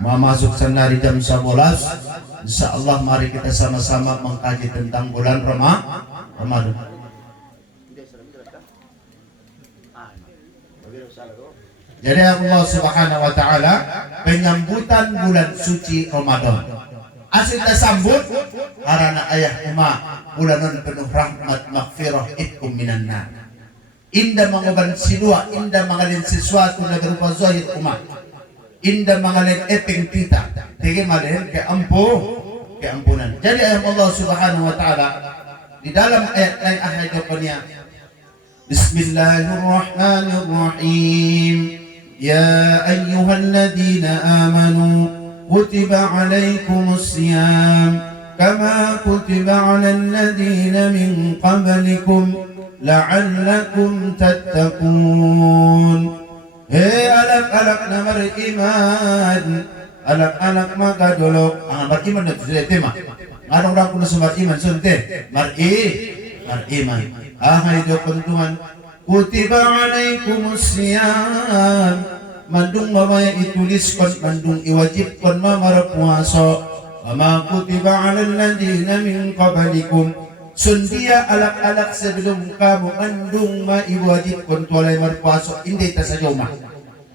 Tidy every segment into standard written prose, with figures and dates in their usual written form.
masuk senari jam 11. Insyaallah mari kita sama-sama mengkaji tentang bulan Ramadan. Jadi Allah Subhanahu wa taala penyambutan bulan suci Ramadan. Asyik disambut karena ayah umma bulan penuh rahmat maghfirah itkum minan nar. Indah mengoban silua, indah mengalin sesuatu na berupa zahir umma. Indah mengalin epeng pita, tege malin keampunan. Jadi ayah Allah Subhanahu wa taala di dalam ayat lain ahadnya Bismillahirrahmanirrahim. Ya ayyuhalladzina amanu kutiba alaikumus siyam kama kutiba alal ladzina min qablikum la'allakum tattaqun. Hei anak-anak na beriman, anak-anak maka dulu beriman na sudah tema. Ngarong orang kuno sa beriman sunte beriman. Ahai dokon Tuhan, kutiba alaikumus siyam, mandung mamaya ituliskan, mandung iwajibkan mamara puasa. Kama kutiba alal ladzina min qablikum, sundia alak-alak sebelum kamu mandung maiwajibkan tualay marpuasa. Hindi ta sa joma.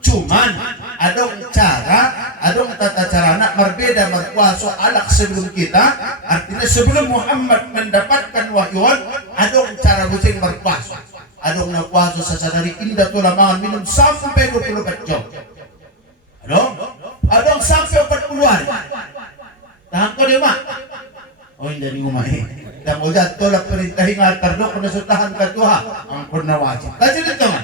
Cuman adong cara, adong tata cara nak berbeda berpuasa alak sebelum kita. Artinya sebelum Muhammad mendapatkan wahyuan, adong cara busing berpuasa. Adong na puasa sasadari indah tu lamangan minum sampai 24 jam. Adong sampai 40 hari. Tahan ko di ma? O hindi ni umahin. Dan udah tolak perintahin atar do kung nasutahan ka tuha ang purnawajib. Kasi dito nga,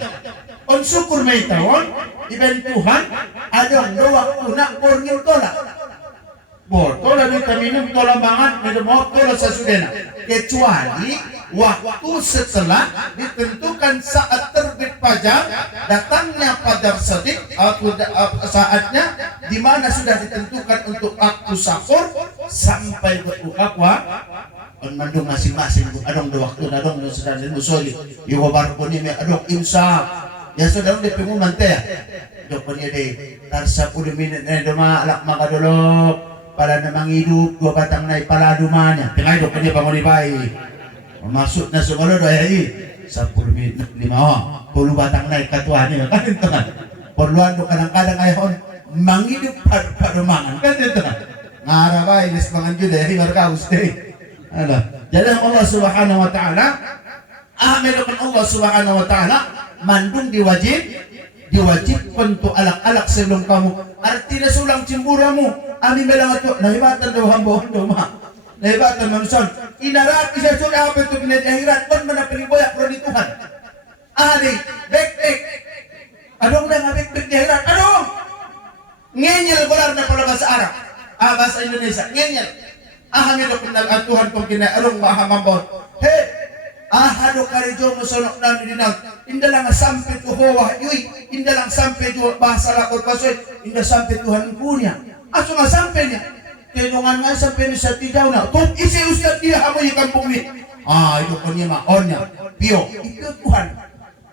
on syukur may tawon, iban Tuhan, adong doa kuna kurngil tolak. Tolak dito minum tolak banget, minum tolak sa sudena. Kecuali waktu setelah ditentukan saat terbit fajar, datangnya fajar shadiq, saatnya di mana sudah ditentukan untuk waktu sahur sampai berbuka on mandung masing-masing adong do waktu adong do sedang musoli yo bar ko ni me adong imsak ya sedang de pengumuman teh do ko ni de tar 10 menit na do alak makadulok para namang hidup 2 batang na pala dumanya tengay do ko ni pangoni bai masuk na sumalo do ay 10 menit 5 10 batang na katuan ni kan tenan perluan do kadang-kadang ay hon mangidup padumangan kan tenan ngarabay lis mangan jude hibar kaus deh. Jadi Allah Subhanahu wa taala ahmedokan Allah Subhanahu wa taala mandung diwajibkan tu alak-alak sebelum kamu. Artinya sulang cimburamu ami belang ato nahibatan daw hambo ma. Nahibatan manusia. Inarapi sa sudah apa itu pinat akhirat pun mana peniboyak pro di Tuhan. Adi bek. Adong dah ngabek di akhirat. Adong. Ngenyel belar na pala bahasa Arab. Bahasa Indonesia ngenyel. Ahami do pinag atuhan kong kinaalong mahamambot. He, ahado karijo mo sonok na dinag. Inda lang sampai to huwa yui. Inda lang sampai to bahasa lakot kasoy. Inda sampai Tuhan punya. Aso nga sampai niya. Tinungan nga sampai niya sa tidaw na. Tung isi ustad niya hamoy kampung ni. Ito ko niya maon niya. Piyo, ito Tuhan.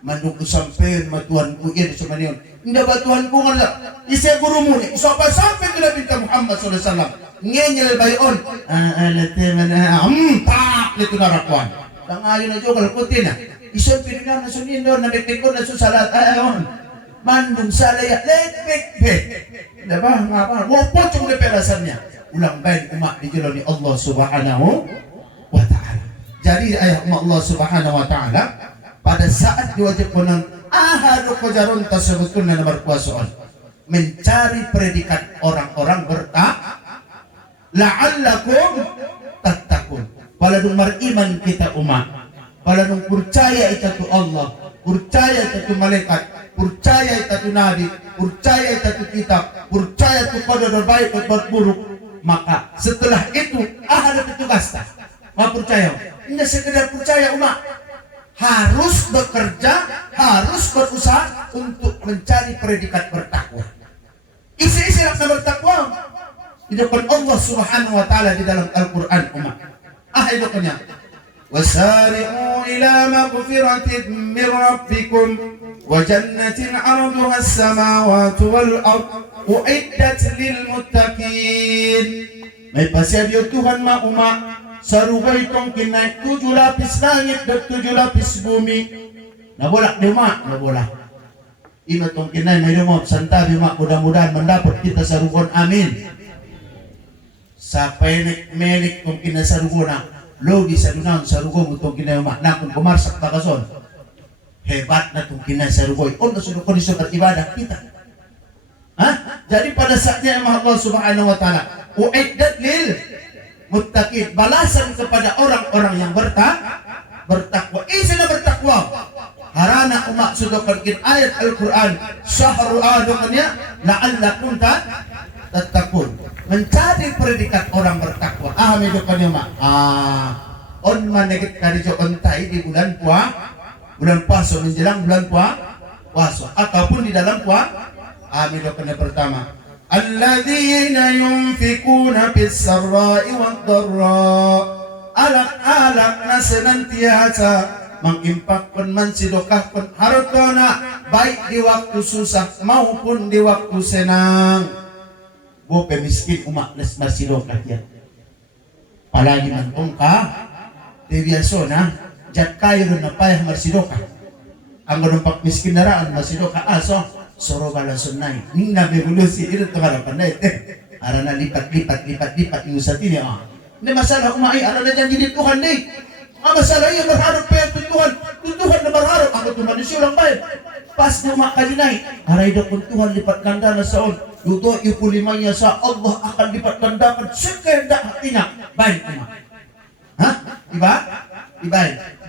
Mandung ko sampai matuhan ko yan sa maniyon. Inda ba Tuhan ko nga lang. Isi guru mo ni. So pa sampai to na binta Muhammad sallallahu alaihi wasallam. Ngenyel bayon alate mana tak itu narakuan dang ayo na jogal putin na ison pinina na sunindo na bekko na susalat ayon mandung salaya lekbek diba ngapa wopot yung perasannya ulang bain umat di jalan Allah Subhanahu wa taala. Jadi ayat Allah Subhanahu wa taala pada saat diwajibkan ahadu qajarun tersebut na berpuasa mencari predikat orang-orang la'allakum tattaqun. Paladung mariman kita umat. Paladung percaya itu tu Allah, percaya itu tu malaikat, percaya itu tu nabi, percaya itu tu kitab, percaya itu pada berbaik dan berburuk. Maka setelah itu ada petugas tak? Ma percaya. Ini sekedar percaya umat. Harus bekerja, harus berusaha untuk mencari predikat bertakwa. Isi-isi nak bertakwa. Hidupkan Allah Subhanahu wa taala di dalam Al-Qur'an umat. Hidupkannya. Wasari'u ila maghfiratin min rabbikum wa jannatin 'arduha as-samawati wal ard uiddat lil muttaqin. May pasyabi Tuhan mauma sarubay tong kinay 7 lapis langit dan 7 lapis bumi. Nabolak di mak, nabolak. Ima tong kinay may lumot santabi mak, mudah-mudahan mendapat kita sarubon, amin. Sa menik tong kinay sarubon na logi sa dunaon sarubon mo tong kinay mak na kung kumarsak bakason. Hebat na tong kinay saruboy. Ono sudah kondisi beribadah kita. Jadi pada saatnya Allah Subhanahu wa taala uiddat lil muttaqin, balasan kepada orang-orang yang bertakwa. Sila bertakwa. Harana umat sudah pergi ayat Al-Quran syahrul aduknya la'allakum tattaqun. Mencari predikat orang bertakwa. Hamidukan ya mak. On manegit kari jo ontai di bulan puasa menjelang bulan puasa ataupun di dalam puasa. Hamidukan yang pertama. Alladzina yunfikuna fis sarra'i wad dharra. Alak-alak na senantiasa mengimpakkan, mensedekahkan hartana baik di waktu susah maupun di waktu senang. Bo pemiskin umat nes bersedekah dia. Palagi mantongka di biasa na jat kayo na payah bersedekah. Ang numpak miskin naraan bersedekah aso soro balason nai. Ning nabi bulusi itu harapan na ite. Arana lipat yung sa tini Hindi masalah kumai arana janji di Tuhan nih. Masalah iya berharap pa Tuhan na berharap ako tu manusia lang baik. Pas na makalinay, aray daw kung Tuhan lipat ganda na saon. Luto ipulimanya sa Allah akan lipat gandakan sekenda hatinya. Baik umat. Diba?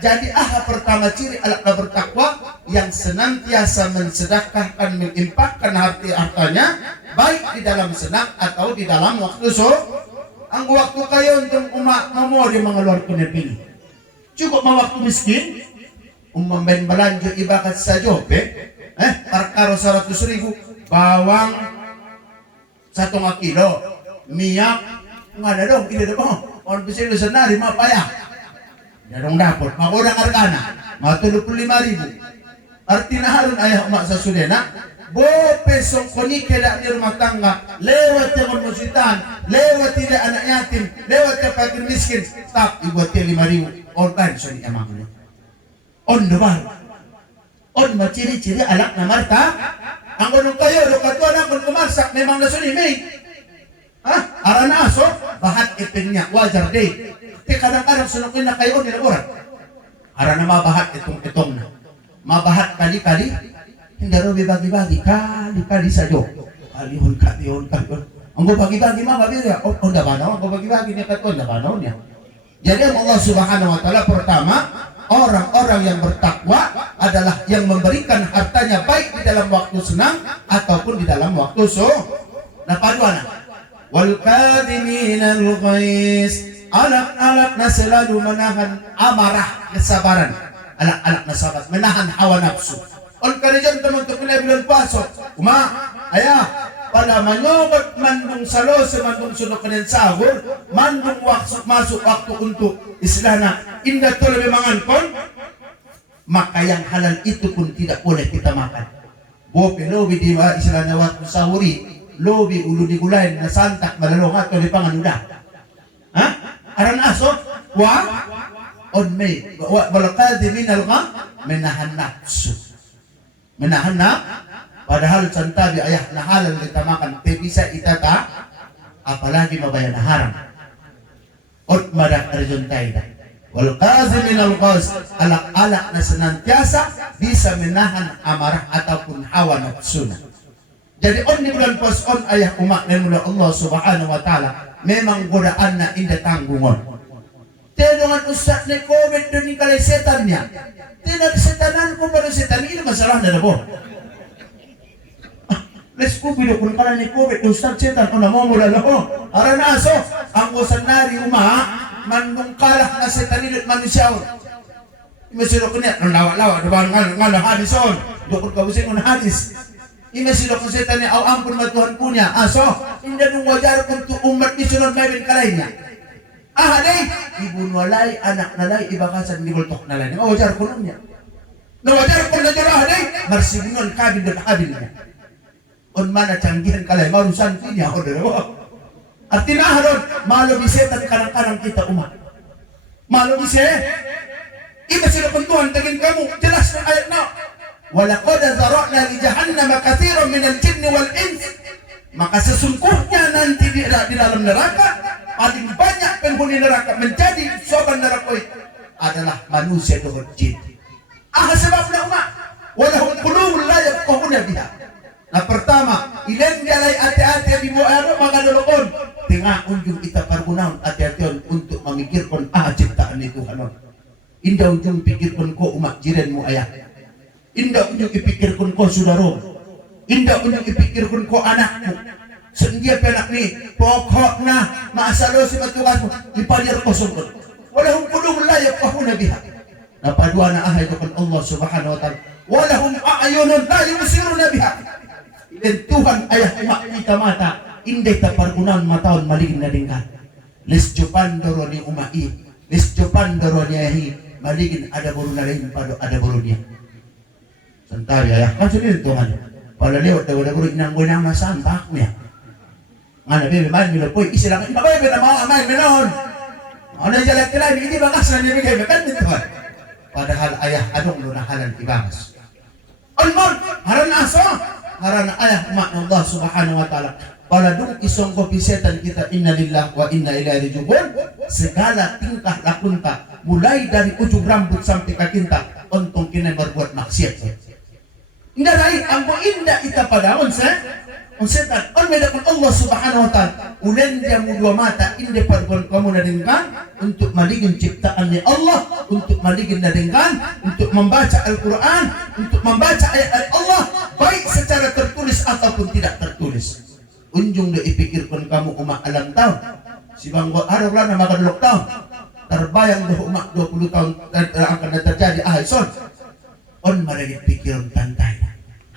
Jadi pertama ciri alat bertakwa yang senantiasa mensedekahkan, mengimpakkan hartanya baik di dalam senang atau di dalam waktu ang waktu kayo untuk umat memori mengeluarkan pilih. Cukup mau waktu miskin, membain belanja ibakat saja, perkara 100.000, bawang 1 kilo, minyak nggak ada dong, ini dong, orang bisa lu senari mah payah, ya dong dapat, mau orang hargana, mau 35.000, artinya harun ayah emak sasudena, bo pesong koni kedak di rumah tangga, lewat teman musitan, lewat tidak anak yatim, lewat ke fakir miskin, tak ibuat 5.000. On kan so ni emangnya. On depan. On maciri-ciri anak na Marta. Ang gunung kayo do katua na kun kumarsak memang na suni may. Arana aso bahat ipingnya wajar deh. Ti kadang-kadang sunukin na kayo ni laboran. Arana mabahat itong na. Mabahat kali-kali hindi ro bagi-bagi kali-kali sajo. Kalihon. Ang bagi-bagi mababira. On da banaw, ang bagi-bagi ni katon da banaw niya. Jadi Allah Subhanahu wa taala pertama, orang-orang yang bertakwa adalah yang memberikan hartanya baik di dalam waktu senang ataupun di dalam waktu nah paduana. Wal kadhiminal ghais, anak-anak na selalu menahan amarah, kesabaran. Anak-anak na sabar, menahan hawa nafsu. On kanijan teman-teman bulan puasa, ayah pada menyobot mandung salose mandung sunok kenen sahur mandung masuk waktu untuk istilahnya indah tu lebih mangankon, maka yang halal itu pun tidak boleh kita makan. Bope lobi di istilahnya waktu sahuri lobi ulu digulain na santak malalong atau di panganuda. Aran aso on me balakadi minal menahan nafsu, menahan padahal santabi ayah na halal kita makan, te bisa itata, apalagi mabayan na haram. Ot madak arjun taida. Wal qazimin al qaz, alak-alak na senantiasa bisa menahan amarah ataupun hawa nafsu. Jadi on di bulan puasa on ayah umat dan mula Allah Subhanahu wa taala memang godaan na indah tanggungon. Dengan ustaz ni COVID dan ni kalai setannya. Tidak setanan ko pada setan ini masalah na po. Les ko bido kun kala ni COVID ustaz setan ko na mo mula lo. Arana aso ang usanari mandung kalah na setan ini manusia. Imesiro ko niya lawa-lawa depan ngala hadis on. Dokor kabusin on hadis. Imesiro ko setan ni aw ampun matuhan punya. Aso inda nung wajar untuk umat ni sunod may bin kalainya. Hadai ibu nalai anak nalai ibakasan di bultok nalai. Wajar ko niya. wajar ko na jurah day marsibunan kabil dan kabil niya. On mana canggihan kalay marusan niya o dalawa. Artinya haron malubisetan kanang-kanang kita umat. Malubise. Iba sila puntuhan tagin kamu jelas ng ayat na. Walaqad zara'na li jahannama katsiran min al-jinni wal ins. Maka sesungguhnya nanti di dalam neraka paling banyak penghuni neraka menjadi soban neraka adalah manusia dan jin. Sebabnya umat walahum qulubun la yafqahuna biha. Nah pertama, ilan jalai hati-hati di bawah maka dolokon. Tengah unjung kita pergunakan hati-hati untuk memikirkan ciptaan itu Tuhan. Indah ujung pikirkan kau umat jiranmu ayah. Indah ujung pikirkan kau saudara. Indah ujung pikirkan kau anakmu. Sendia penak ni pokoknya masalah si matugasmu dipalir kosong. Walahum qulubun la yafqahuna biha. Napaduana ahayukan Allah subhanahu wa ta'ala. Walahum a'yunun la yubsiruna biha. Dan Tuhan ayah umat kita mata indai tapargunan mataon maligin na dingkan. Les jupan doro ni umai. Les jupan doro ni ahi maligin ada buru na rin pado ada buru niya. Santari ayah kan sendiri Tuhan. Pada lewat ada buru inang gunang masampak niya. Ngana bebe man mila poy isilang ina bebe na mga amay menon. Ano jalan kilay hindi bakas na nibigay kan Tuhan. Padahal ayah adong lunahalan ibangas. Almon haran aso haran ayah umat Allah subhanahu wa ta'ala. Paladung isong kopisetan kita inna lillah wa inna ilaihi raji'un. Segala tingkah lakunta mulai dari ujung rambut sampai kakinta untung kina berbuat maksiat. Indah lain ambo indah ita padaon setan on medakun Allah subhanahu wa ta'ala ulen dia dua mata indah perbuatan kamu nadengkan untuk maligin ciptaan Allah, untuk maligin nadengkan, untuk membaca Al-Quran, untuk membaca ayat Allah baik secara tertulis ataupun tidak tertulis. Unjung dia pikirkan kamu umat alam tahun si banggo ada lah nama kadulok tahun terbayang dah umat 20 tahun akan terjadi ahison on mereka pikiran tantai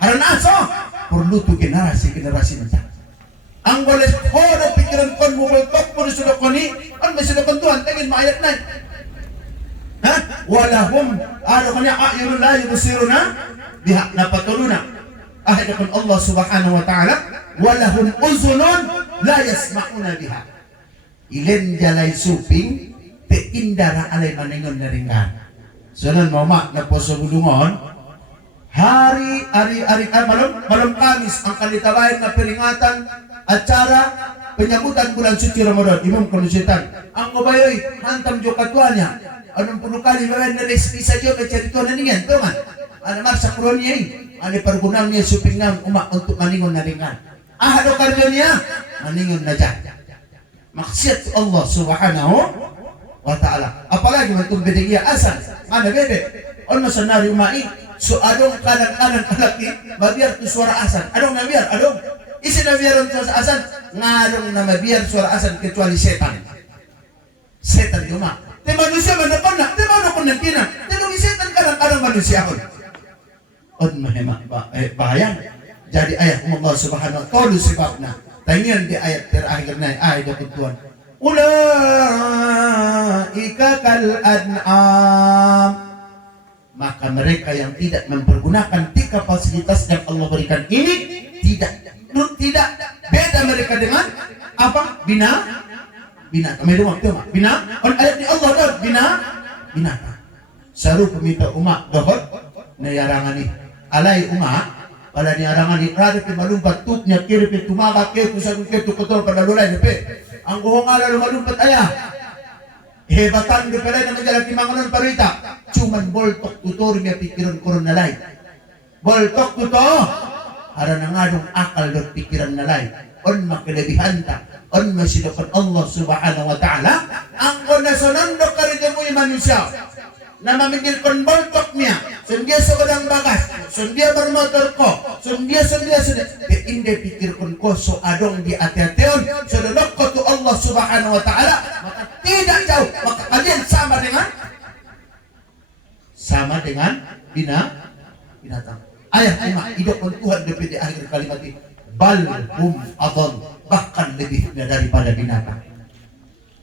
karena aso perlu tu generasi nanti anggoles hoda pikiran kon mobile top pun sudah koni on masih sudah bantuan tengin ayat naik walahum ada kanya ayurun la yubsiruna biha napatuluna ahadakan Allah subhanahu wa ta'ala walahum uzunun la yasma'una biha ilen jalai suping te indara alay maningon na ringan sunan mama na poso bulungon hari malam Kamis ang kalitabayan na peringatan acara penyambutan bulan suci Ramadan imam kalusitan ang kabayoy hantam jo katuanya anong puno kali bayan na isa jo kacarito na ningan to man ana marsa kronya ani pergunaan niya supingan umat untuk maningon na ringan ahado karyo niya maningon na dyan maksiat Allah subhanahu wa ta'ala apalagi mantung bedegya asan mana bebe ono sanari umai so adong kanan kalaki mabiar tu suara asan adong nabiar adong isi nabiar untuk asan ngadong na mabiar suara asan kecuali setan cuma te manusia mana pernah te mana pernah tina te dong setan kadang manusia on mahemak bahaya jadi ayat Allah subhanahu wa ta'ala sebabna tangian di ayat terakhir na ayat Tuhan ulaika kal an'am maka mereka yang tidak mempergunakan tiga fasilitas yang Allah berikan ini tidak beda mereka dengan apa binatang bina on ayat di Allah dah binatang saru peminta umat dohot nayarangani alai umat pada niarangani rada ke malumpat tutnya kiri pe tumaga ke kusagun ke tu kotor pada lulai pe ang gohong ala malumpat ayah hebatan di pala na majalan timanganon parita cuman boltok tutor niya pikiran koron na lain boltok tutor ada nangadong akal dan pikiran na lain on makelebihan ta on masilakan Allah subhanahu wa ta'ala ang konasonondok karito mo yung manusia na mamigil kon boltok niya sundia sa kadang bagas sundia bermotor ko sundia hindi pikir kon ko so adong di ati-ation so donok ko to Allah subhanahu wa ta'ala maka tidak jauh maka kalian sama dengan binatang ayat 5 hidup Tuhan di akhir kalimat ini bal hum adhal bahkan lebih daripada binatang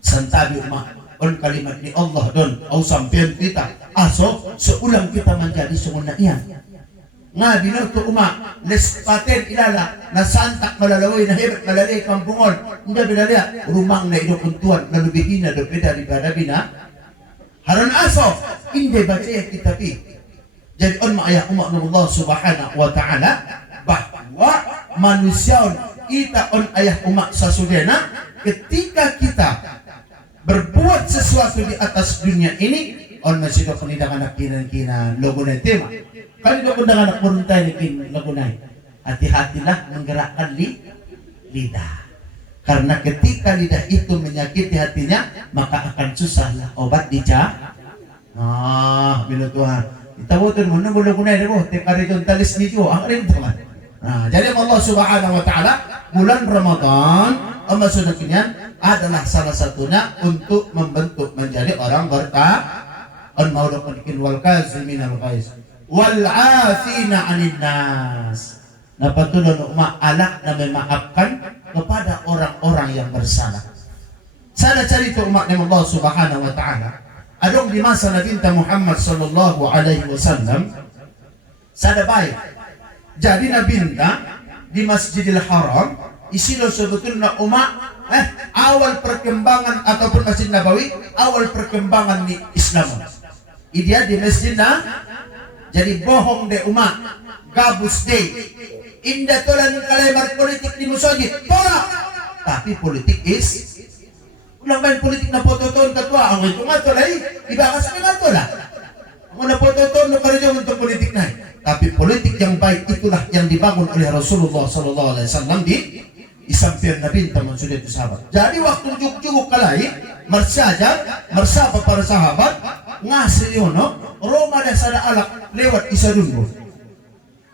santabi umat on kalimat ni Allah don au sampean kita aso seulang kita menjadi semuna iyan nga binoto uma nespaten ilala na santak malalaway na hebat malalay kampungol hindi binalaya rumang na inukuntuan na lubihin na dope daripada bina haran aso hindi bacaya kita pi jadi on maayah umak ng Allah subhanahu wa ta'ala bahwa manusia ita on ayah umak sa sudena ketika kita berbuat sesuatu di atas dunia ini on masih do kanilang anak kinan logo na tema kali do kanilang anak muruntay ni logo na hati-hatilah menggerakkan lidah karena ketika lidah itu menyakiti hatinya maka akan susahlah obat dica bila Tuhan kita butuh mana boleh guna demo tekari don talis ni jo ang rin teman jadi Allah subhanahu wa ta'ala bulan Ramadan maksudnya adalah salah satunya untuk membentuk menjadi orang bertakwa mau dikin wal kazimin al ghaiz wal afina 'anil nas napatulan ma'alak na memaafkan kepada orang-orang yang bersalah. Sada cerita umat Allah subhanahu wa ta'ala adong di masa Nabi Muhammad sallallahu alaihi wasallam sada baik jadi Nabi di Masjidil Haram isilo sebetulnya umat awal perkembangan ataupun Masjid Nabawi awal perkembangan di Islam dia di masjidnya jadi bohong de umat gabus de indah tolan kalebar politik di musajid tolak tapi politik is ulang main politik na pototon katwa ang ito nga tolay ibakas na nga tola ang na pototon na karyo untuk politik na tapi politik yang baik itulah yang dibangun oleh Rasulullah sallallahu alaihi wasallam di isampir Nabi teman sudah itu sahabat. Jadi waktu cukup kalai mersapa para sahabat ngasih yono Roma dasar alak lewat isadungo.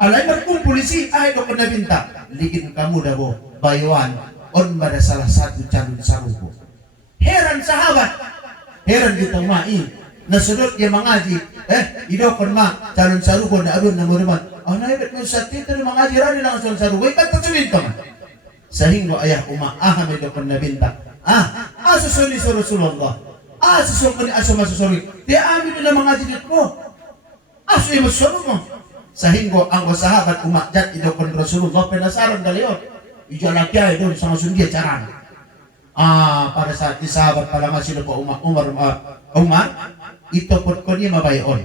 Alai berkumpul isi ay do kena binta ligin kamu dabo baywan on pada salah satu calon saruko. Heran sahabat, heran kita mai nasudut dia mengaji idokon ma calon saruko na adun na mudaman. Anay bet mo sa tito mengaji rani lang calon saruko ikat tersulit teman. Sehingga ayah umat Ahmed dokon na binta susuli sa Rasulullah susuli asuma susuli dia amin na mengaji dito asu ibu suruh mo sehingga ang sahabat umat jat idokon Rasulullah penasaran daliot ijala kaya doon sa masundia caran pada saat di sahabat pala masih lupa Umar itopot ko niya mabayon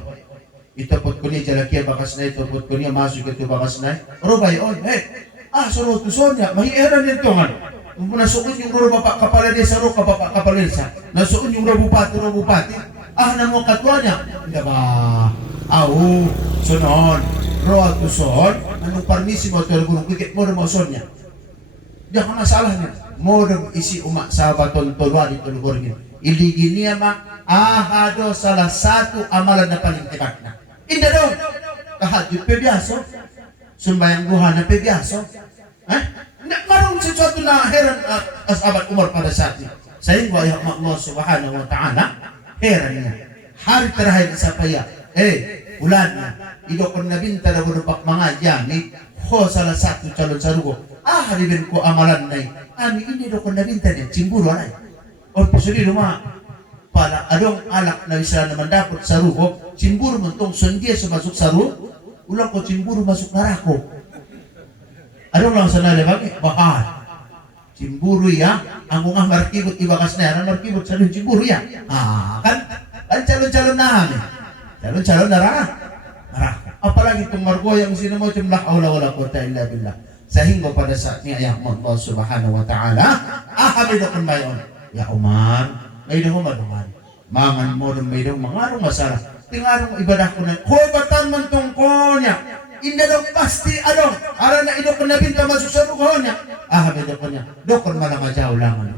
itopot ko niya jala kaya bakas na itopot ko niya masuk itu bakas na rubayon suruh tusonya mahiran nito nga nasuon yung bapak kapala dia sa roka bapak kapala dia nasuon yung bupati namo katwa niya hindi ba sunon roa tuson anong permisi mo ito gunung kikit mo mo son niya diyan ka masalah niya mo isi umak sahabaton tolwa dito lugar niya iligin niya do salah satu amalan na paling tibak na hindi doon kahadyo pebiaso sumbayang buhan na pebiaso marong sesuatu na heran sahabat Umar pada saat itu sehingga ya Allah subhanahu wa ta'ala herannya hari terakhir sapaya bulannya idokon na binta na bunupak mga jami salah satu calon sarugo haribin ko amalan na ini idokon na binta niya cimburo na o pusuli luma para adong alak na isa naman dapat sarugo cimburo mentong sundia masuk sarugo ulang ko cimburo masuk neraka adong lang sana lebagi bahal cimburo ya ang mga markibot ibakas na yan markibot sa cimburo ya kan calon-calon na calon-calon neraka apalagi itong margo yang sinamo jumlah aula wala quwwata illa billah sehingga pada saatnya ayah Allah subhanahu wa ta'ala habidakon mayon ya Umar may dong umaduman mangan mo dong may dong mangarong masalah tingarong ibadah ko na kubatan man tungkonya inda daw pasti ara na idokon na binta masuk sa rukonya habidakon niya dokon malang majaw lang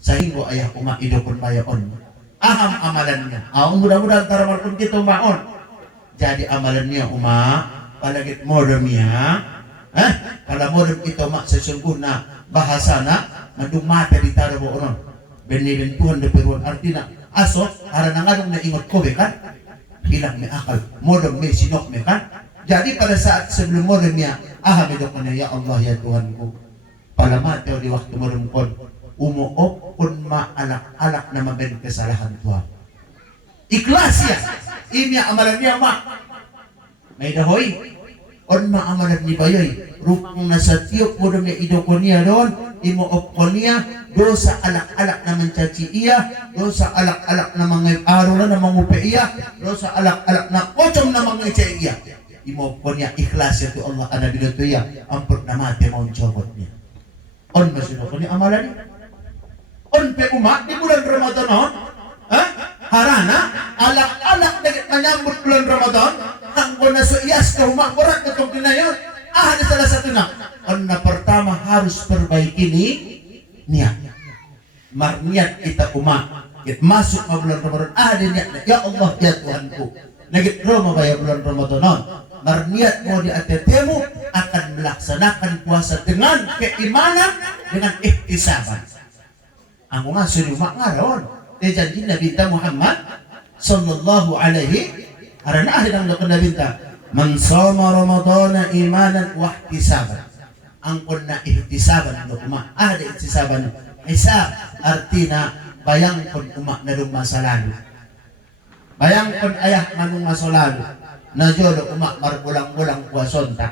sehingga ayah Umar idokon mayon aham amalan niya mudah-mudahan taramal kita maon jadi amalannya palagit modem ya kalau modem itu sesungguhnya bahasana madumata di tarabo onon benibentuhan de peruan artinya aso harana ngadong na ingot ko kan bilang may akal modem may sinok may kan jadi pada saat sebelum modemnya medok na ya Allah ya Tuhanku palamate di waktu modem kon umuop kun maalak-alak na maben kesalahan Tuhan. Ikhlas ya, ini amalan niya may dahoy, on maamalan ni bayoy, rupang nasa tiyok mo na may idoko niya doon, imuop ko niya, do sa alak-alak na manchachi iya, do sa alak-alak na mga araw na mangupe iya, do sa alak-alak na kochom na mga icha iya. Imuop ko niya, ikhlas ya to Allah anabiloto iya, ampun na mati maun jawab niya. On masuno ko niya amalan niya. On pe umat di bulan Ramadan on, ha? Harana, alak-alak na menyambut bulan Ramadan, hanggang na so iyas ka umat, berat na itong kinayon. Ada salah satu nak. Karena pertama harus perbaiki niat. Niat kita umat. Kita masuk ke bulan Ramadan. Ada niat. Ya Allah ya Tuhanku. Nagit Roma bayar bulan Ramadan. Niat mau di atetemu akan melaksanakan puasa dengan keimanan, dengan ihtisaban. Aku masuk di umat ngaron. Dia janji Nabi Muhammad sallallahu alaihi karena akhirnya melakukan Nabi Man sama Ramadana imanan wa ihtisaban. Angkon na ihtisaban no umak. Ada ihtisaban. Hisab artina bayangkon umak na dong masa lalu. Bayangkon ayah manung masa lalu. Na jolo umak marbulang-bulang puasonta.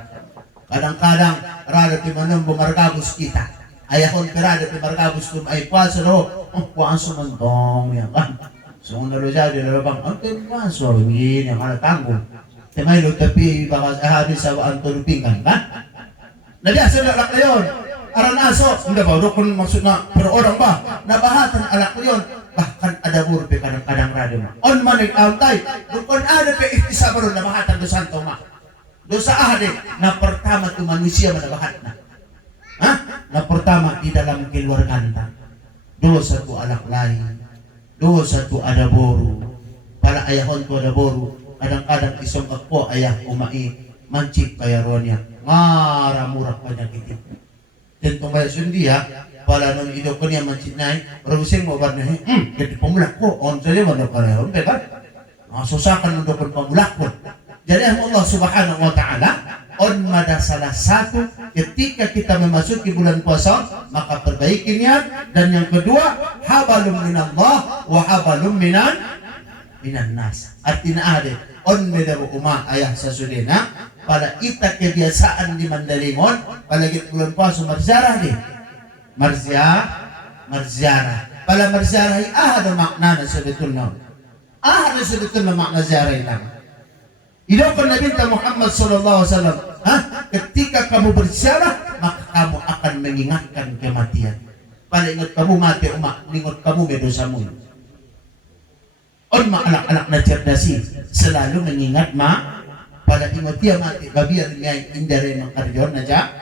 Kadang-kadang rada ti manung bumarkabus kita. Ayahon pirada ti markabus tum ay puasa ro. Oh puasa mentong ya kan. So nalo jadi nalo bang. Ang puasa begini yang ada tanggung. Temay lo tapi baka habis sa antulupingan kan? Nabiasa na alak na yun. Aranaso, hindi ba? Kung maksud na, pero orang ba? Nabahatan alak na yun. Bahkan ada burpe kadang-kadang radio ma. On manig autay. Kung ada pe ihtisab ron nabahatan do santo ma. Do sa ahade na pertama tu manusia manabahat na. Ha? Na pertama di dalam keluarga. Do sa tu alak lain. Do sa tu ada boru. Para ayahon tu ada boru. Kadang-kadang isong ako ayah umai mancik kaya ronya murah banyak itu tentang bayar sundi ya pala non idok ko niya mancik naik rusing mo ba na jadi pemulak ko on saja mana kaya on kan susakan untuk pemulak ko jadi Allah subhanahu wa ta'ala on mada salah satu ketika kita memasuki bulan puasa maka perbaiki niat dan yang kedua habalum minallah wa habalum minan nas artinya ada on medaru umah ayah sasudena pada ita kebiasaan di Mandalingon palagi bulan puasa marziarah deh marziarah pada marziarah ada makna sebetulnya makna ziarah itu idokon Nabi Muhammad sallallahu alaihi wasallam ketika kamu berziarah maka kamu akan mengingatkan kematian pada ingat kamu mati umat ingat kamu berdosamu. On anak-anak na cerdasi selalu mengingat pada ingat dia mati babian ngay indare mengkarjon naja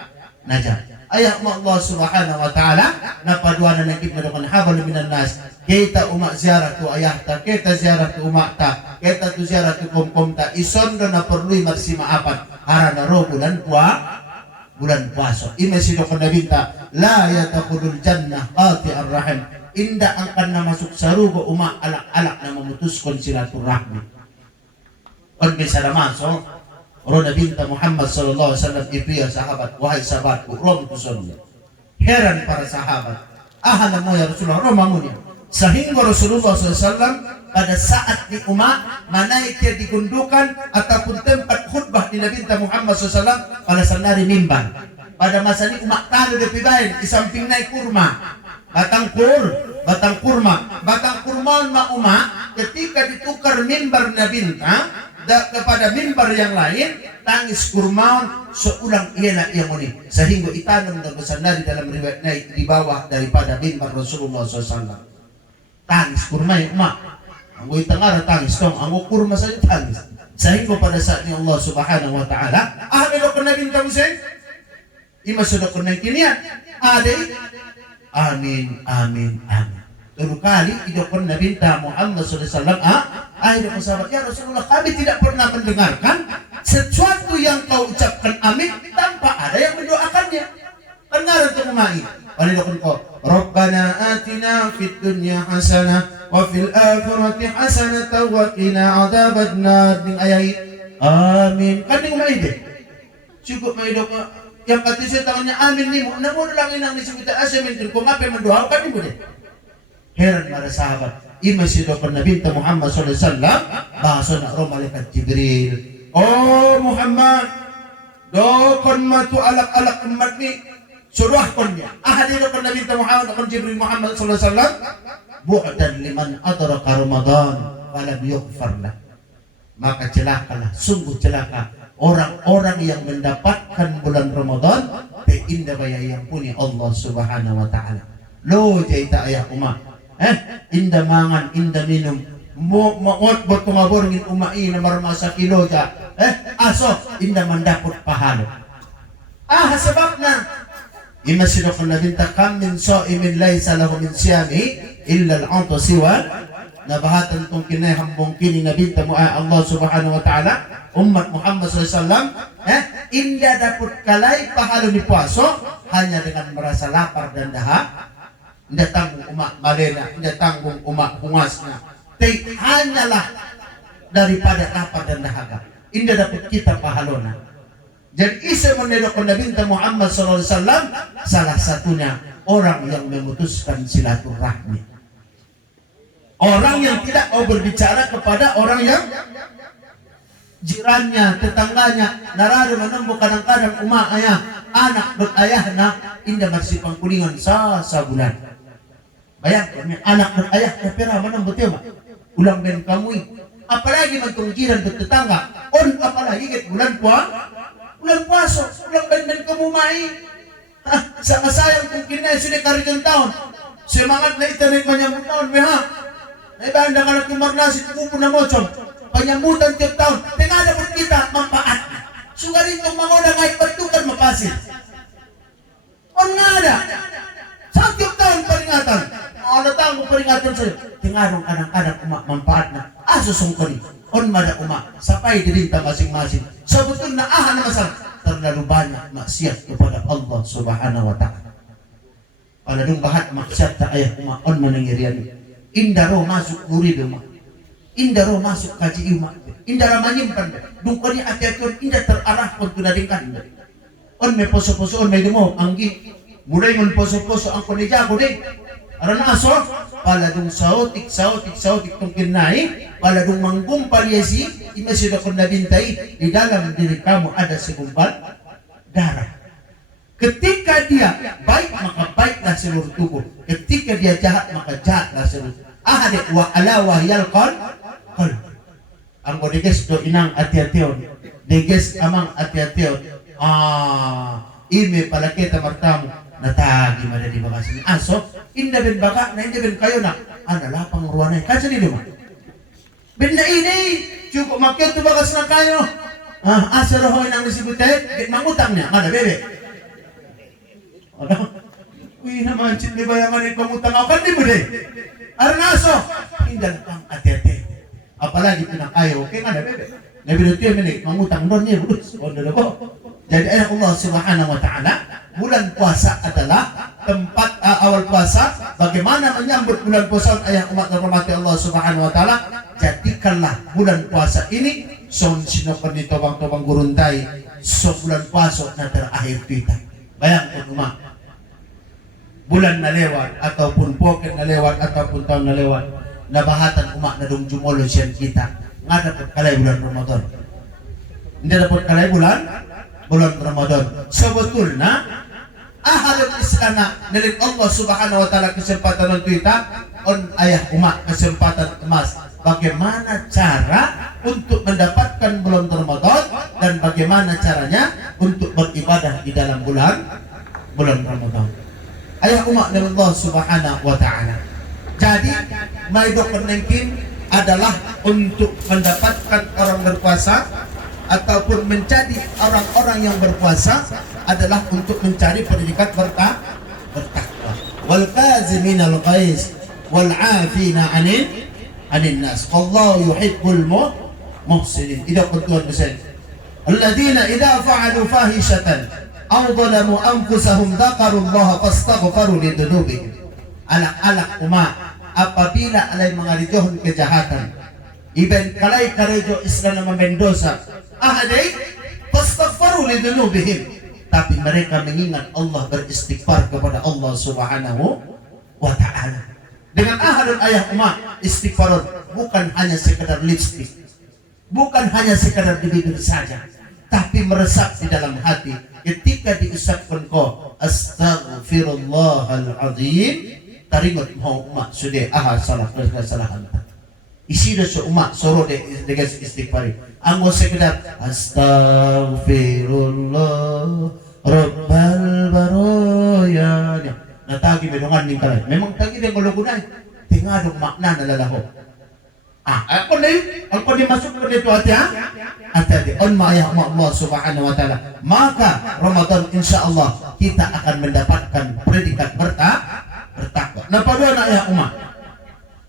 ayah Allah subhanahu wa ta'ala napaduana ng kipnadokan habal minan nas kita umak ziarah tu ayah ta kita ziarah tu umak ta kita tu ziarah tu kom ta isondo na perlu marsimaapan harana ro bulan puasa imesidokan nabinta la yatakhulul jannah qati ar-rahim indah akan na masuk sarugo umak alak-alak na memutuskan silaturahmi. On bisa na masuk Nabi Muhammad sallallahu alaihi wasallam ipiya sahabat wahai sahabatku rom tusunnya. Heran para sahabat. Ahana mo ya Rasulullah romamunya. Sehingga Rasulullah SAW pada saat di umat manaik dia digundukan ataupun tempat khutbah di Nabi Muhammad SAW pada sanari mimbar. Pada masa ini umat tahu di pibain di samping naik kurma. Batang kurma ma ketika ditukar mimbar Nabi kepada mimbar yang lain tangis kurma seulang ialah yang ini sehingga itanam dan bersandar di dalam riwayat naik di bawah daripada mimbar Rasulullah SAW tangis kurma anggo itangara tangis dong anggo kurma saja tangis sehingga pada saatnya Allah subhanahu wa ta'ala ahmedokon Nabi kamu sen imasudokon ng kinian amin. Dulu kali idokon Nabi Muhammad SAW akhirnya sahabat ya Rasulullah kami tidak pernah mendengarkan sesuatu yang kau ucapkan amin tanpa ada yang mendoakannya. Benar untuk memahami. Walidokon ko Rabbana atina fid dunya hasanah wa fil akhirati hasanah wa qina adzabannar ning ayat amin. Kan ning maide. Cukup maidok yang kati tangannya amin ni mo namo lang inang nisibita asamin kung ngape mendoa kan ibu deh. Heran para sahabat. Ima sidokon Nabi Muhammad sallallahu alaihi wasallam bahasa nak malaikat Jibril. Oh Muhammad, dokon matu alak-alak umat ni suruh konnya. Ahadidokon Nabi Muhammad dokon Jibril Muhammad sallallahu alaihi wasallam bu'dan liman adraka Ramadan falam yughfar lah. Maka celakalah, sungguh celaka orang-orang yang mendapatkan bulan Ramadan te inda baya yang punya Allah Subhanahu wa taala. Lo jaita ayah umat. Inda mangan, inda minum. Mo buat pengabor ngin umai na marmasa kilo ja. Aso inda mendapat pahala. Sebabna imasidok na binta kam min sa'imin laysa lahu min siyami illa al-'atasi wa nabahatan tong kinahambong kini na binta mo Allah Subhanahu wa taala umat Muhammad SAW inda dapat kalay pahala ni puaso hanya dengan merasa lapar dan dahaga. Tidak tanggung umat malena, tidak tanggung umat pungasnya. Tapi hanyalah daripada lapar dan dahaga. Indah dapat kita pahalona. Jadi isa menedokkan Nabi Muhammad SAW salah satunya orang yang memutuskan silaturahmi. Orang yang tidak mau berbicara kepada orang yang jirannya, tetangganya, narada menemu kadang-kadang umat ayah, anak berayahna, indah bersih pangkulingan sabulan. Bayangkan, anak berayah kepera mana betul mak? Ulang ben kamu, apalagi mentong jiran bertetangga, apalagi ket bulan puasa, ulang ben kamu mai. Sama sayang mungkin na sudah karijan tahun, semangat na itanin menyambut tahun meha. Iba anda kalau kemar nasi kupu na mocom, penyambutan tiap tahun, tengah ada pun kita manfaat. Sugarin tong mangoda ngai pertukar mapasir. Nggak ada. Setiap tahun peringatan. Ada tahun peringatan saya. Tingarong kadang-kadang umat manfaatnya. Susungkoni. Mada umat. Sampai dirinta masing-masing. Sebetulnya na masalah. Terlalu banyak maksiat kepada Allah Subhanahu wa ta'ala. Pada dung bahat maksiat tak ayah umat. Menengirian. Indah roh masuk murid umat. Indah roh masuk kaji umat. Indah ramah nyimpan. Dung koni hati-hati. Indah terarah pun tunadingkan. May poso-poso. May demo. Anggi. Mulai menposo-poso ang kunijago deh. Arana aso, paladung sautik tong kinai, paladung manggumpal yesi, ima sudah kena bintai, di dalam diri kamu ada segumpal darah. Ketika dia baik, maka baiklah seluruh tubuh. Ketika dia jahat, maka jahatlah seluruh tubuh. Ahade wa ala wahyal qal. Ang kodiges do inang ati-ation. Diges amang ati-ation. Ime pala kita martamu. Natagi mana di baka sini aso inda ben baka na inda ben kayo na ana lapang ruanay kasi ni mo ben na ini cukup makyot to bakas na kayo asa rohoy nang nisibutay mangutang niya kada bebe uy naman chit ni bayangan ni pangutang akan di mo de arang aso inda lang ati-ati apalagi pinakayo okay kada bebe nabilutin ni mangutang don niya budus kondo ko. Jadi ayat Allah Subhanahu wa taala bulan puasa adalah tempat awal puasa bagaimana menyambut bulan puasa ayat umat rahmati Allah Subhanahu wa taala jadikanlah bulan puasa ini son sinokon ni tobang-tobang guruntai so bulan puasa na terakhir kita bayangkan umat bulan na lewat ataupun poket na lewat ataupun tahun na lewat nabahatan umat na dong jumolo siyan kita nga dapat kalay bulan Ramadan hindi dapat kalay bulan Ramadan. Sebetulnya ahadul Islam nilik Allah Subhanahu wa taala kesempatan untuk kita on ayah umat kesempatan emas. Bagaimana cara untuk mendapatkan bulan Ramadan dan bagaimana caranya untuk beribadah di dalam bulan Ramadan. Ayah umat dari Allah Subhanahu wa taala. Jadi maidok penengkin adalah untuk mendapatkan orang berpuasa ataupun menjadi orang-orang yang berpuasa adalah untuk mencari predikat bertakwa. Wal kaziminal ghaiz wal 'afina 'anil nas. Wallahu yuhibbul muhsinin. Ida kuntuan misal. Alladzina idza fa'alu fahishatan aw dhalamu anfusahum dzakarullaha fastaghfaru lidunubihim. Anak-anak umat apabila alay mga rijohon kejahatan iben kalay karejo Islam na mendosa ahaday fastaghfaru lidunubihim tapi mereka mengingat Allah, beristighfar kepada Allah Subhanahu wa ta'ala. Dengan ahadun ayah umat, istighfar bukan hanya sekedar lipstick, bukan hanya sekedar di bibir saja, tapi meresap di dalam hati. Ketika diucapkan kau astaghfirullahaladzim, taringot mau umat sudah salah kesalahan. Isi dah umat soro dengan istighfar. Anggo sekedar astaghfirullah rabbal baroya. Natagi bedongan ning kalay. Memang tagi dia kalau gunay. Tingado makna nalalaho. Ako di masuk ke dito atya. Atadi on maya Allah Subhanahu wa taala. Maka Ramadan insyaallah kita akan mendapatkan predikat bertakwa. Nah, pada anak ya umat,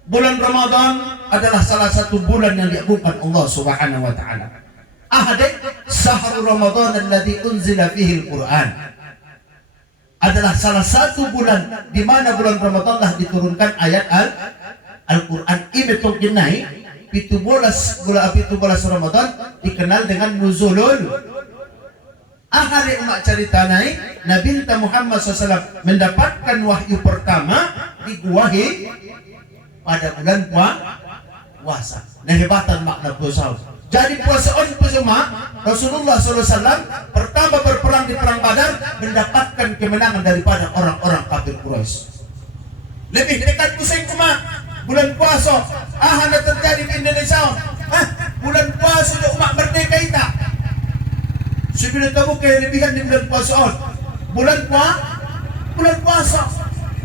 bulan Ramadan adalah salah satu bulan yang diagungkan Allah Subhanahu wa taala. Ahad syahrul Ramadan alladzi unzila fihi al-Qur'an. Adalah salah satu bulan di mana bulan Ramadan telah diturunkan ayat Al-Quran. Ini tongkinai 17 Ramadan dikenal dengan nuzulul. Ahari umat cerita naik Nabi Muhammad SAW mendapatkan wahyu pertama di Guwahi pada bulan puasa. Nah, hebatan makna puasa. Jadi puasa on semua Rasulullah SAW pertama berperang di perang Badar mendapatkan kemenangan daripada orang-orang kafir Quraisy. Lebih dekat pusing kuma bulan puasa. Ada terjadi di Indonesia. Bulan puasa untuk umat merdeka kita. Sebelum kamu kelebihan di bulan puasa. Bulan puasa.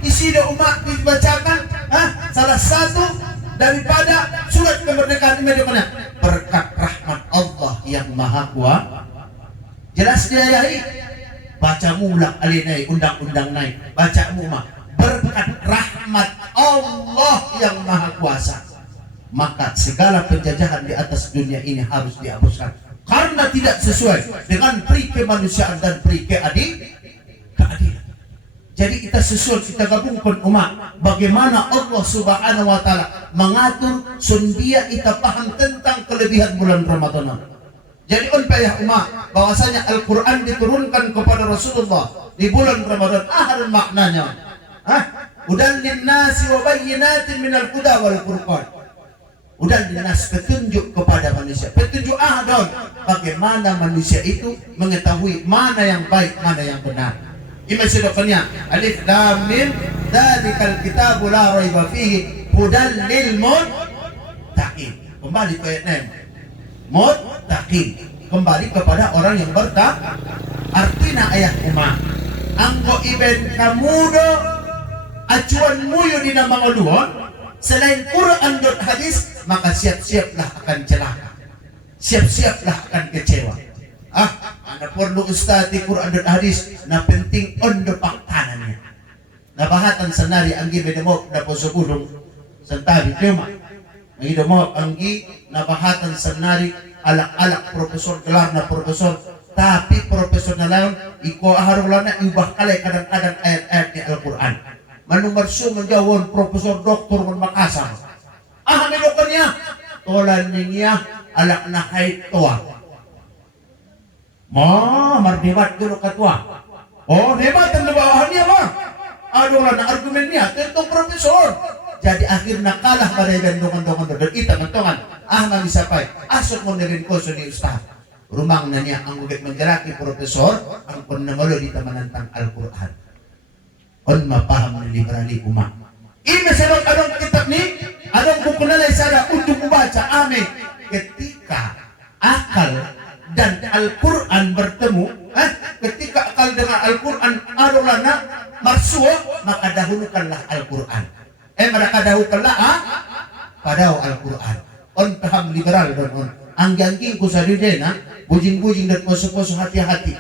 Isi doa umat dibacakan. Salah satu daripada surat kemerdekaan ini mana? Berkat rahmat Allah yang Maha Kuasa. Jelas dia yai. Baca mula alinai undang-undang naik. Baca mula berkat rahmat Allah yang Maha Kuasa. Maka segala penjajahan di atas dunia ini harus dihapuskan karena tidak sesuai dengan pri kemanusiaan dan pri keadilan. Jadi kita susul, kita gabungkan umat bagaimana Allah Subhanahu wa taala mengatur sundia kita paham tentang kelebihan bulan Ramadan. Jadi payah umat bahwasanya Al-Qur'an diturunkan kepada Rasulullah di bulan Ramadan. Ada maknanya. Hudan linnasi wa bayyinatin minal huda wal furqan. Hudan linnas, petunjuk kepada manusia. Petunjuk bagaimana manusia itu mengetahui mana yang baik, mana yang benar. Ima sedoknya alif lam mim dzalikal kitabu la raiba fihi hudan lil muttaqin. Kembali ke ayat 6. Muttaqin, kembali kepada orang yang bertakwa. Artinya ayat umat anggo iben kamudo acuan muyo di nama ngoluon selain Quran dan hadis, maka siap-siaplah akan celaka, siap-siaplah akan kecewa. Ada perlu ustaz di Quran dan hadis na penting on depak tanannya. Na bahatan senari anggi bedemo na posogudong sentabi tema. Anggi demo anggi na bahatan senari alak-alak profesor gelar na profesor, tapi profesor na lain iko aharulana ibah kalay kadang-kadang ayat-ayat di Al-Quran. Manumar su menjawon profesor doktor man Makassar. Medokannya tolan niya alak na kay toa. Mardebat dulu ketua. Hebat dan bawahannya mah. Aduh na argumennya tentang profesor. Jadi akhirnya kalah pada dongan-dongan dan kita mentongan. Nggak bisa pay. Asok mo nirin ko ni ustaz. Rumang na niya ang ugat menjeraki profesor ang pernamalo di tamanantang Al-Quran. On mapaham ni liberali umat. Ini serot adong kitab ni, adong buku nalay sada untuk membaca. Ketika akal dan Al-Quran bertemu, ketika akal dengan Al-Quran adolana marsuo, maka dahulukanlah Al-Quran. Maka dahulukanlah pada Al-Quran. On paham liberal dan on anggang-angking ko sa didena, bujing-bujing dan poso-poso hati-hati.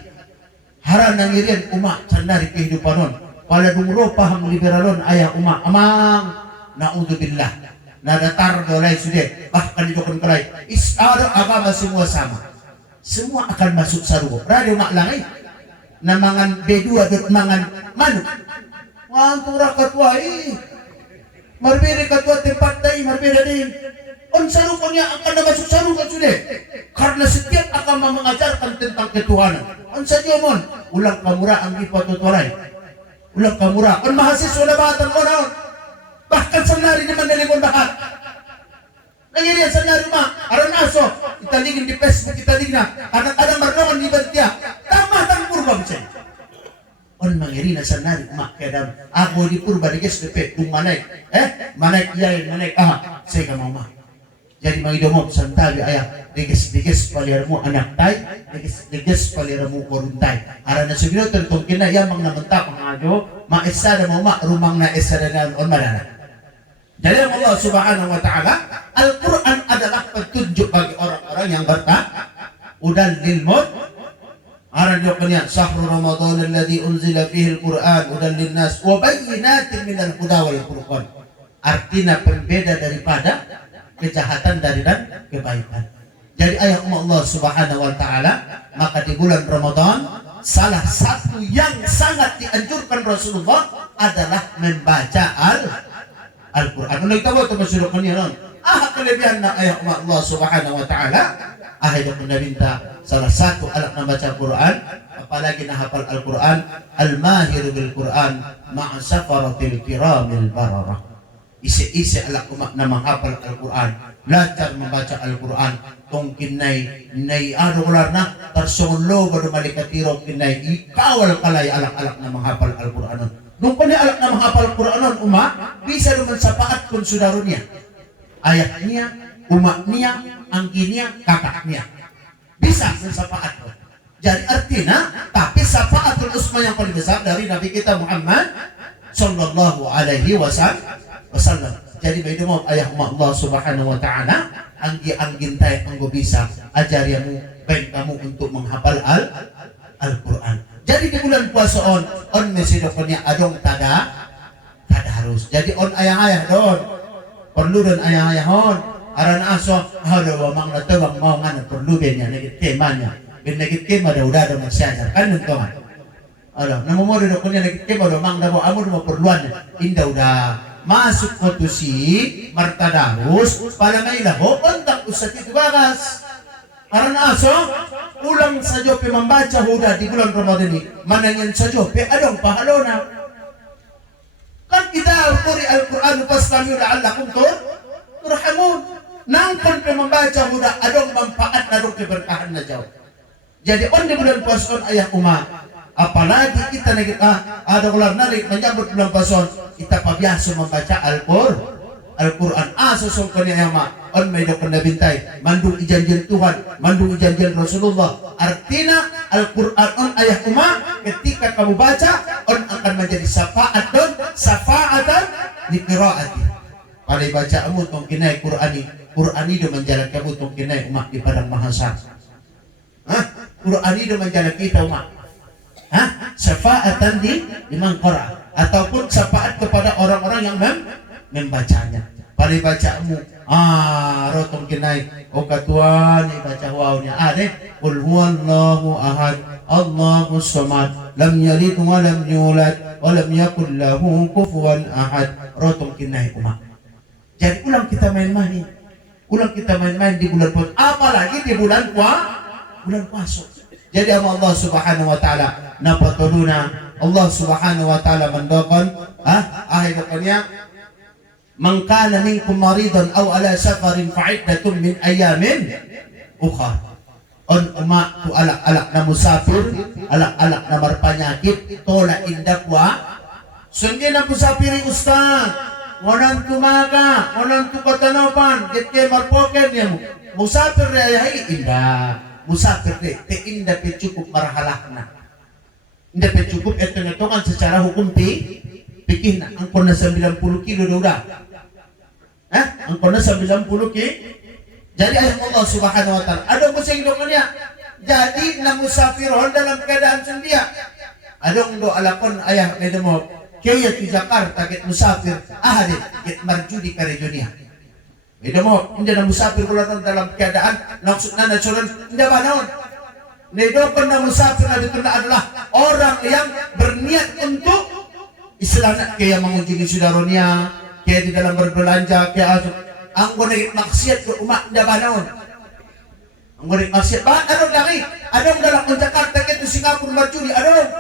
Haran ng irian umat sandari kehidupan on. Pada dungro paham liberalon ayah umat amang naudzubillah. Nadatar dolay sudah bahkan didukun kelai. Ada agama semua sama. Semua akan masuk sarwa. Radio maklangay na mangan B2 at mangan manok. Antura katwa marbiri katwa tempat tayo marbira din. On sarukannya akan masuk sarukan sudah. Karena setiap agama mengajarkan tentang ketuhanan. On saja mon, ulang kamura ang ipatuturay. Ulang kamura. On mahasiswa na bahatan mo na on. Bahkan senari naman nalipon bahat. Nangyari sa narima, aran aso, italigin di Facebook, italigin na, kadang-kadang marungan di bertia, tama tang purba bisa. On mangyari na sa narima, kaya ako di purba di guys, kung manay, manay iyay, manay, saya ka mama. Jadi mga idomop, santabi ayah, digis palira mo anak tay, digis palira mo koruntay. Aran na sabihin, tentong kinayamang namantak, mga ado, maesada mo rumang na esada na on marana. Jadi Allah Subhanahu wa Ta'ala, Al-Quran adalah petunjuk bagi orang-orang yang udal lil maut. Aran yuknya sahru Ramadan alladhi unzila fihi al-Quran udal lin nas wa bayyinatin minal huda wal furqan. Artinya pembeda daripada kejahatan dan kebaikan. Jadi ayat Allah Subhanahu wa Ta'ala, maka di bulan Ramadan salah satu yang sangat dianjurkan Rasulullah adalah membaca Al-Quran. Ano nagtawa ito masurukan niya nun? Kelebihan na ayat Allah Subhanahu wa Ta'ala. Ahid ako nabinta salah satu anak na baca Quran, apalagi nahapal Al-Quran, al-mahiru bil-Quran ma'a safaratil kiramil bararah. Isi-isi anak umat na menghafal Al-Quran, belajar membaca Al-Quran, tong kinay adular na tersunlo baru malikatiro kinay ikawal kalay alak-alak na menghafal Al-Quran. Nung pa niya alak na menghafal Al-Quran, bisa naman sa paat kung sudaro niya. Ayat niya, umat niya, anggi niya, kakak niya. Bisa sa paat. Jadi artinya, tapi sapaatul usma yang paling besar dari Nabi kita Muhammad sallallahu alaihi wasallam. Jadi begitu mau ayah Allah Subhanahu wa Ta'ala, anggi-anggin tayo anggo bisa ajariamu baik kamu untuk menghafal Al-Quran. Jadi di bulan puasa on mesidokonnya adong tada harus. Jadi on ayah-ayah don perlu don ayah-ayah on aran aso ada wamang natawang mau ngana perlu benya negit temanya ben negit tema udah ada masyajar kan nonton. Ada namo mo dokonnya negit tema do mang dabo amud mo perluan indah udah masuk kotusi martadarus pala may laho kontak usat itu bagas. Karena aso ulang sa Jope membaca huda di bulan Ramadan ini mananyan sa Jope adong pahalona. Kan kita Al-Quran pastamiu la'allakum turhamun. Nangkon pe membaca huda adong manfaat na dong keberkahan na jauh. Jadi on di bulan puasa ayah umat, apalagi kita ada ular narik menyambut bulan puasa, kita pabiasa membaca Al-Quran. Sosok kanya ma on may dokon na bintay mandung ijanjil Tuhan, mandung ijanjil Rasulullah. Artinya Al-Quran on ayah umma ketika kamu baca on akan menjadi syafaatan di qiraati. Pada bacaanmu tong kinay Qur'ani do menjalan kamu tong kinay umat di padang mahasar. Qur'ani do menjalan kita umat. Syafaatan di mangqara ataupun syafaat kepada orang-orang yang membacanya. Pada bacaanmu rotong kinay o katuan baca wawnya qul huwallahu ahad Allahus samad lam yalid wa lam yulad wa lam yakul lahu kufuwan ahad. Rotong kinay umat. Jadi ulang kita main-main di bulan puasa, apalagi di bulan puasa. Jadi Allah Subhanahu wa Ta'ala napatuluna Allah Subhanahu wa Ta'ala mendokon akhirnya man kana minkum maridan aw ala safarin fa'iddatun min ayamin ukhra. On umat tu alak-alak na musafir, alak-alak na marpanyakit, tola indakwa. Sungguh na musafiri ustaz, walang tumaga, walang tukatanopan, gitke marpoken niya mo. Musafir na ayahay, indah. Musafir te indah pe cukup marhalak na. Indah pe cukup, ito kan secara hukum pikir na, angkon na 90 kilo udah. Angkon na 90 kilo. Jadi ayat Allah Subhanahu wa Ta'ala ada musing dokonnya. Jadi na musafirun dalam keadaan sendia. Adong do alakon ayah medemo kaya di Jakarta ket musafir ahadi ket marjudi kare dunia. Medemo inda na musafir kulatan dalam keadaan maksudna nasional inda banaon. Nedokon na musafir itu adalah orang yang berniat untuk Islam kaya mengunjungi saudaranya, kaya di dalam berbelanja, kaya ang gunagit maksiat ko umak na banaon. Ang gunagit maksiat, ba? Anong laki? Anong galak ng Jakarta kito Singapore Marjuli? Anong?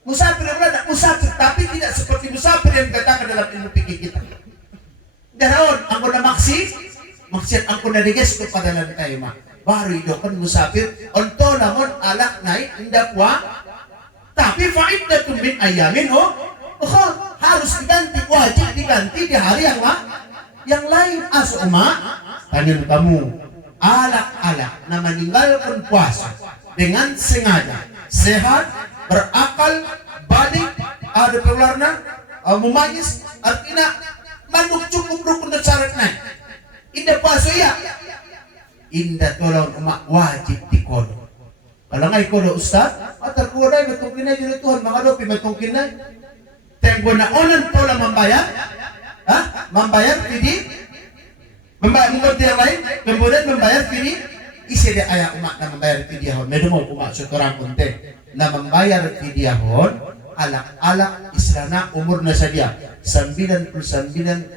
Musafir na wala, musafir, tapi tidak seperti musafir yang dikatakan dalam ilmu fikih kita. Dahon, ang gunagit maksiat ang kunadigas ko padalan tayo ma. Baru itu kan musafir, onto namun alak naik, indah puang, tapi faidatun min ayamin, harus diganti, wajib diganti di hari yang lain. Tanyain kamu, alak-alak na meninggalkan puasa dengan sengaja, sehat, berakal, balik, ada pengeluarna, mumayis, artinya manuk cukup rukun dan syaratnya. Indah puasa ya, indah tolong umat wajib dikodo. Kalau nggak ikodo ustaz, atar kuda betungkin aja Tuhan mengadopi betungkin aja. Tenggo na onan tola membayar, membayar fidi, membayar mengikuti yang lain, kemudian membayar fidi. Isi dia ayah umat na membayar fidi ahon. Medo mau umat seorang konten na membayar fidi ahon. Alak-alak islana umur na sadia 99,999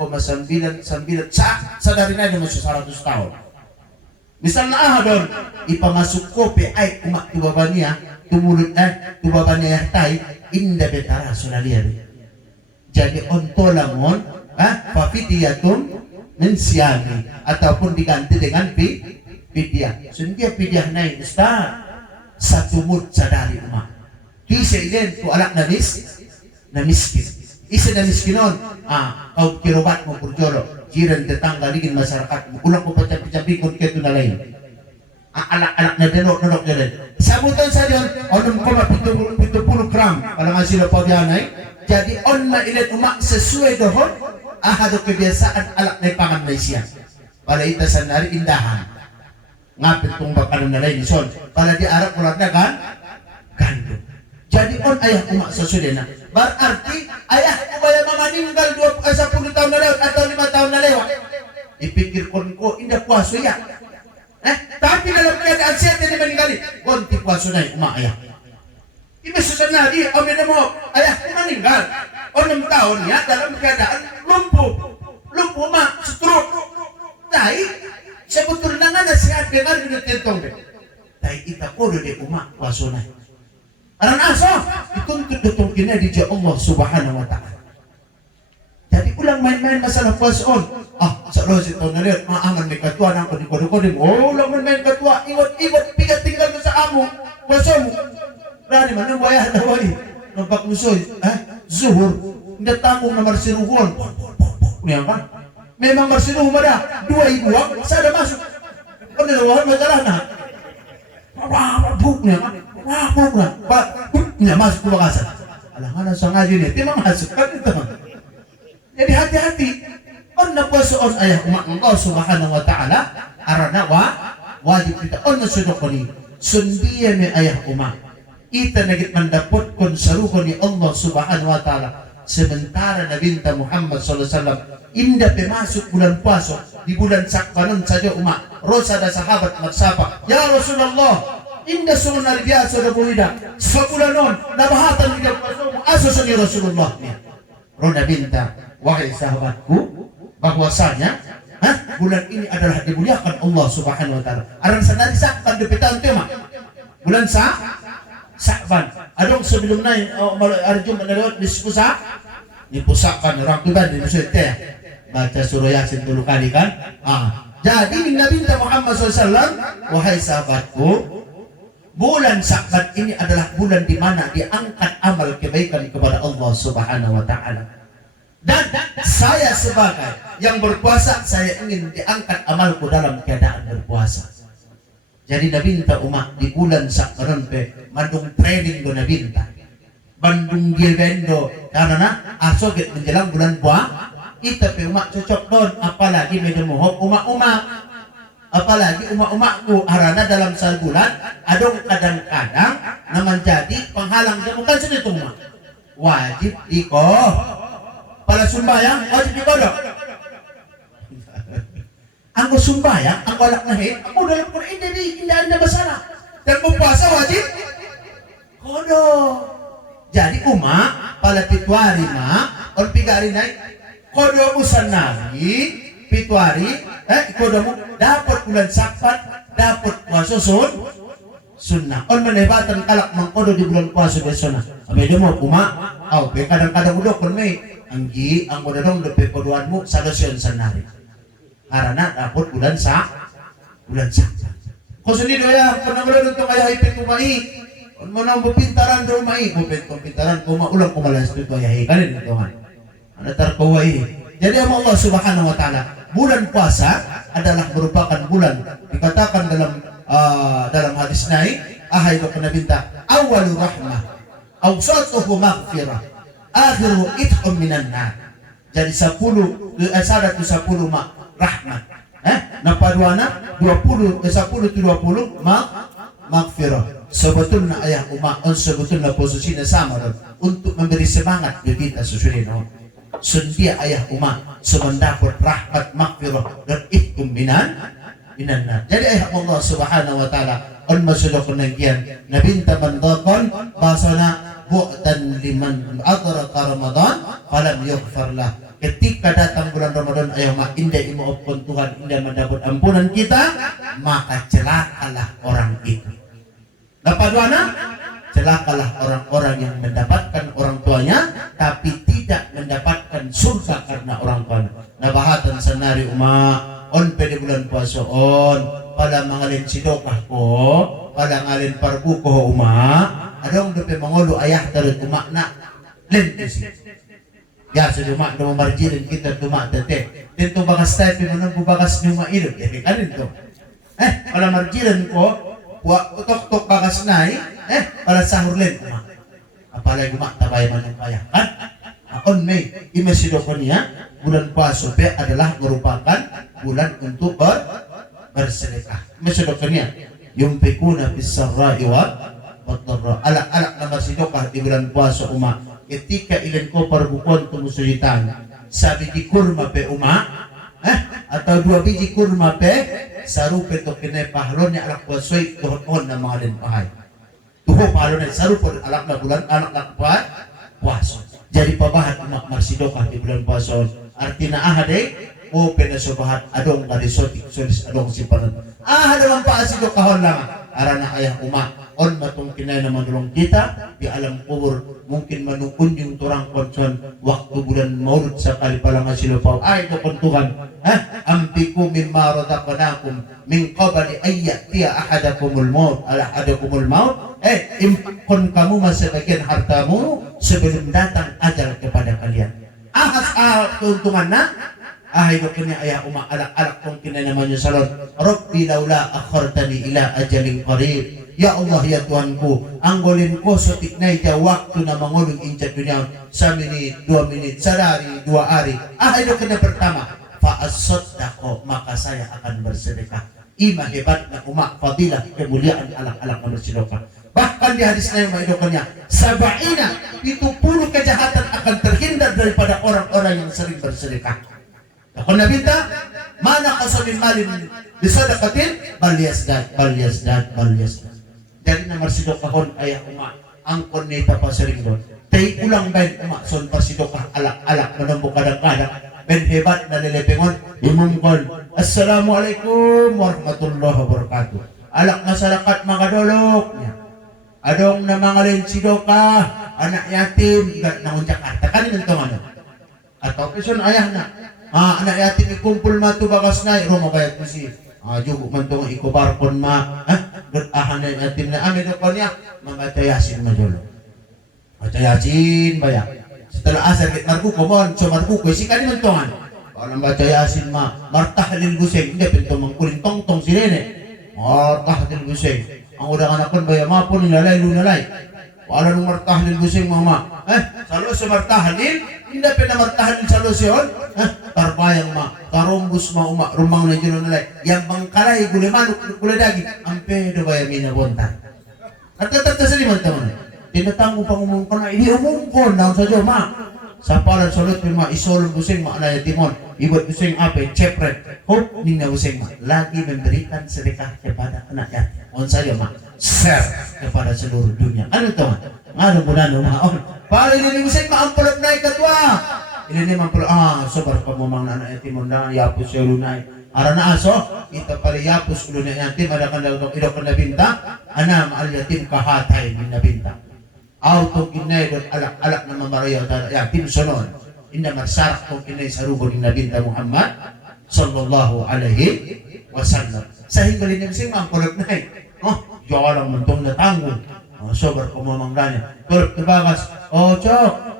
sadari na naman sa 100 tahun. Misalnya ahadon ipamasuk kopi ay umak tubabaniya tumulot tubabaniya tay inda betara sunaliya. Jadi ontolamon papidiyatun mensiami ataupun diganti dengan pidyah. Sundia pidyah naik ustaz satu mud sadari umak. Kisa ilen tu alak na miskin. Isa na miskinon kau kirobat mo purjolo jiran tetangga ligin masyarakat ulang ko pacampi kun ketu na lain. Alak-alak na denok jalan. Sabutan sa diyon onum ko 70 gram para nga sila pagyanay. Jadi on na ilet umak sesuai dohon ahado kebiasaan alak na ipangan na siya. Para ita sa nari indahan. Ngapit kung bakano na lain ison. Para di arap ulat na gandum. Jadi on ayah umak sesuai na. Berarti ayah upaya meninggal 10 tahun na lewat atau 5 tahun na lewat. Dipikir ko indah puasa ya. Tapi dalam keadaan sehat dia meninggali. Gonti puasa na umak ayah. Iba susanadi, amin mo, ayah meninggal. 6 tahun ya dalam keadaan lumpuh mak, stroke. Tapi sebetulnya nggak sehat dengan dunia tentong deh. Tapi kita kodo deh umak puasa na. Karena asal dituntut betulnya di Allah Subhanahu Wa Taala. Jadi ulang main-main masalah puasa on. Setelah itu nalihat maaman may katua nang kodi-kodi. Ulang main-main katua, iwat pigat tinggal sa amo puasa mo. Rani man nang bayar dawai. Nampak musoy, zuhur, hindi tamong na marsiruhon. Niyan ba? Memang marsiruhon mada, 2 ibuwag, sada masuk. Ano nawahan magalah na? Buk niya ba? Buk na. Buk niya masuk ke bakasan. Alangan sa ngayon niya, di masuk kan ito. Jadi hati-hati. On na puasa on ayah umat Allah Subhanahu Wa Taala arana wajib kita on na sudok ko ni sundiya ni ayah umat. Ita nagit mandapot kon saruko ni Allah Subhanahu Wa Taala sementara Nabi Muhammad sallallahu alaihi wasallam inda pemasuk bulan puasa di bulan Syakban saja umat rosa ada sahabat magsapa ya Rasulullah inda sunan biasa da buida sebulanon nabahatan di puasa aso ni Rasulullah Rona binta wahai sahabatku bahwasanya bulan ini adalah dimuliakan Allah Subhanahu Wa Taala aran sanari Syakban di petang tema bulan Syakban. Adong sebelum naik arjum menelot diskusa dipusakan orang tuban di musite baca surah Yasin 10 kali kan. Jadi Nabi Muhammad SAW wahai sahabatku bulan Syakban ini adalah bulan di mana diangkat amal kebaikan kepada Allah Subhanahu Wa Taala. Dan saya sebagai yang berpuasa saya ingin diangkat amalku dalam keadaan berpuasa. Jadi nabinta umak di bulan Syakban pe mandung training do nabinta. Bandung dia bendo karena asoget menjelang bulan puasa kita pe umak cocok don apalagi medemohok umak-umak apalagi umak-umakku arana dalam sebulan adong kadang-kadang na menjadi penghalang dia bukan segitu umak wajib dikoh pada sumbayang wajib dikodok. Anggo sumbayang, anggo alak nahi, anggo dalam Quran hindi anda masalah. Dan puasa wajib kodo. Jadi umak pala pitwari ma, or pigari naik kodo usan nahi 7 hari, ikaw mo, dapat bulan Sakpan, dapat puasa sunnah. On manehbatan kalak mangkodo di bulan puasa di sunnah. Abay mo, kadang-kadang udah kon may, ang mo na dong, lupi kodoan mo, sa dosyon sanari. Karena dapat bulan Sakpan. Kung sunido ya, kung naman ito kaya ipin kumai, kung mo nang bupintaran do mai, bupintaran, kung maulang kumalas ito kaya kanin ito nga. Anatar kawai. Jadi Allah Subhanahu wa taala, bulan puasa adalah merupakan bulan dikatakan dalam hadis naik, ahai do nabinta, awalu rahmah, awsatuhu maghfirah, akhiru idhum minan nar. Jadi 10 rahmat. Napaduana 10 maghfirah. Sebetulnya ayah umat sebetulnya posisinya sama untuk memberi semangat bagi kita sesuai sendia ayah umat semendapat rahmat maghfirah dan ihkum minan nar. Jadi ayah Allah Subhanahu wa taala on masudok nagian nabinta mandaqan basana bu'dan liman adraka Ramadan falam yughfar lah. Ketika datang bulan Ramadan ayah umat indah imaafkan Tuhan, indah mendapat ampunan kita, maka celakalah orang itu. Napaduana, celakalah orang-orang yang mendapatkan orang tuanya tapi tidak mendapatkan surga karena orang tuanya. Nabahatan senari umat on pede bulan puasa on pada mangalin sidokah ko, pada ngalin parbu ko umat, adong depe mangolo ayah tarut umat nak lentisi. Ya sejumak do marjirin kita tumak tete. Dito bagas tayo pinunong bagas nyuma ilog. Kanin to. Pala marjirin ko, tok bagas nai, pala sahur len umak. Apalagi umak tabay manong kaya. Kan? On May, imesido ko niya, bulan puasa adalah merupakan bulan untuk bersedekah. Imesido ko niya, yung pikuna bisarra'i wa dharra. Alak-alak na bersedekah di bulan puasa umak. Ketika ilan ko parbukuan tumusulitan sa biji kurma pe atau 2 biji kurma pe sarupe to kinay pahalon ni alak puasoy tuhon na mga linpahay tuho pahalon na sarupe alak na bulan anak na puaso. Jadi pabahat umak marsidokah di bulan puaso artina ahade o penasobahat adong kadisotik solis adong simpanan adong paasidokahon lang arana ayah umak on matong kinay na manulong kita di alam kubur mungkin manukun yung turang konson waktu bulan maulud sa kalipalangan silupaw ay ito kon Tuhan ampiku mimma radaqnakum min qabli ayyatiya ahadakumul maut impakon kamu masabagian hartamu sebelum datang ajal kepada kalian keuntungan na ahai dokenya ayah umak alak-alak kong kinay naman yung salon Rabbi laula akhartani ila ajalin qarib. Ya Allah ya Tuhanku, anggolin ko sa tiknay ja waktu na mangulong inja dunia 1 menit, 2 menit, sadari, 2 hari. Ito kena pertama, fa'as-saddaqo, maka saya akan bersedekah. Ima hebat na umak fadilah kemuliaan alak-alak na bersedekah. Bahkan di hadis na yung maidokannya, 70 kejahatan akan terhindar daripada orang-orang yang sering bersedekah. Kung nabita, mana kasamin malin bisadakatin, bal yasdad. Jadi nomor sidokahon ayah umak angkon ni tapasering doon. Tay ulang bain umak son pasidokah alak-alak menembuk kadang-kadang ben hebat na nilepengon imungkon. Assalamualaikum warahmatullahi wabarakatuh. Alak masarakat mga dolok niya. Adong na mga rin sidokah anak yatim na Jakarta kanin ito ano. Atau peson ayah na anak yatim ikumpul matu bagas na rumah bayat ko si juga mentong ikobarkon ma ahan na yatim na amin ko niya membaca yasin majolo baca yasin baya setelah asar kit marku komon so marku ko si kani mentongan kalau baca yasin ma martahlil buseng hindi pinto mangkuling tong si nene martahlil buseng ang udah anakon baya mapon nilalay lunalay wala nung martahlil buseng mama salo sa martahlil hindi pina martahlil salo siyon tarbayang ma tarombus ma umak rumang na dyan nalay yang bangkalay gulay manok gulay daging ang pedo ba yung minabonta at sa liman taman tinatang mo pang umungkon na hindi umungkon daw sa Diyo ma sa palan salot yung ma isolong busing ma na timon ibat busing ape chepret hope ning na busing ma lagi memberikan sedekah kepada anak yatim on sayo ma share kepada seluruh dunia ano ito ma ngano mo na no ma paling ini busing ma ang palap na ikatwa Ini naman pala, sabar ka mo mga anak yatim mo na, yapos siya lunay. Arana aso, ito pala yapos lunay yatim, ada kan daw ilo kan nabinta, ana maal yatim kahatay min nabinta. Auto kinay dot alak-alak na mamarayo yatim sunod. Inna marsarak kung kinay sa rubo ni nabinta Muhammad sallallahu alaihi wasallam. Sa hinggalin niya sing mangkulot na oh, jawalang mentong natanggo. Oh, sobar ko mo mangganya. Kulot kebagas. Oh, cok.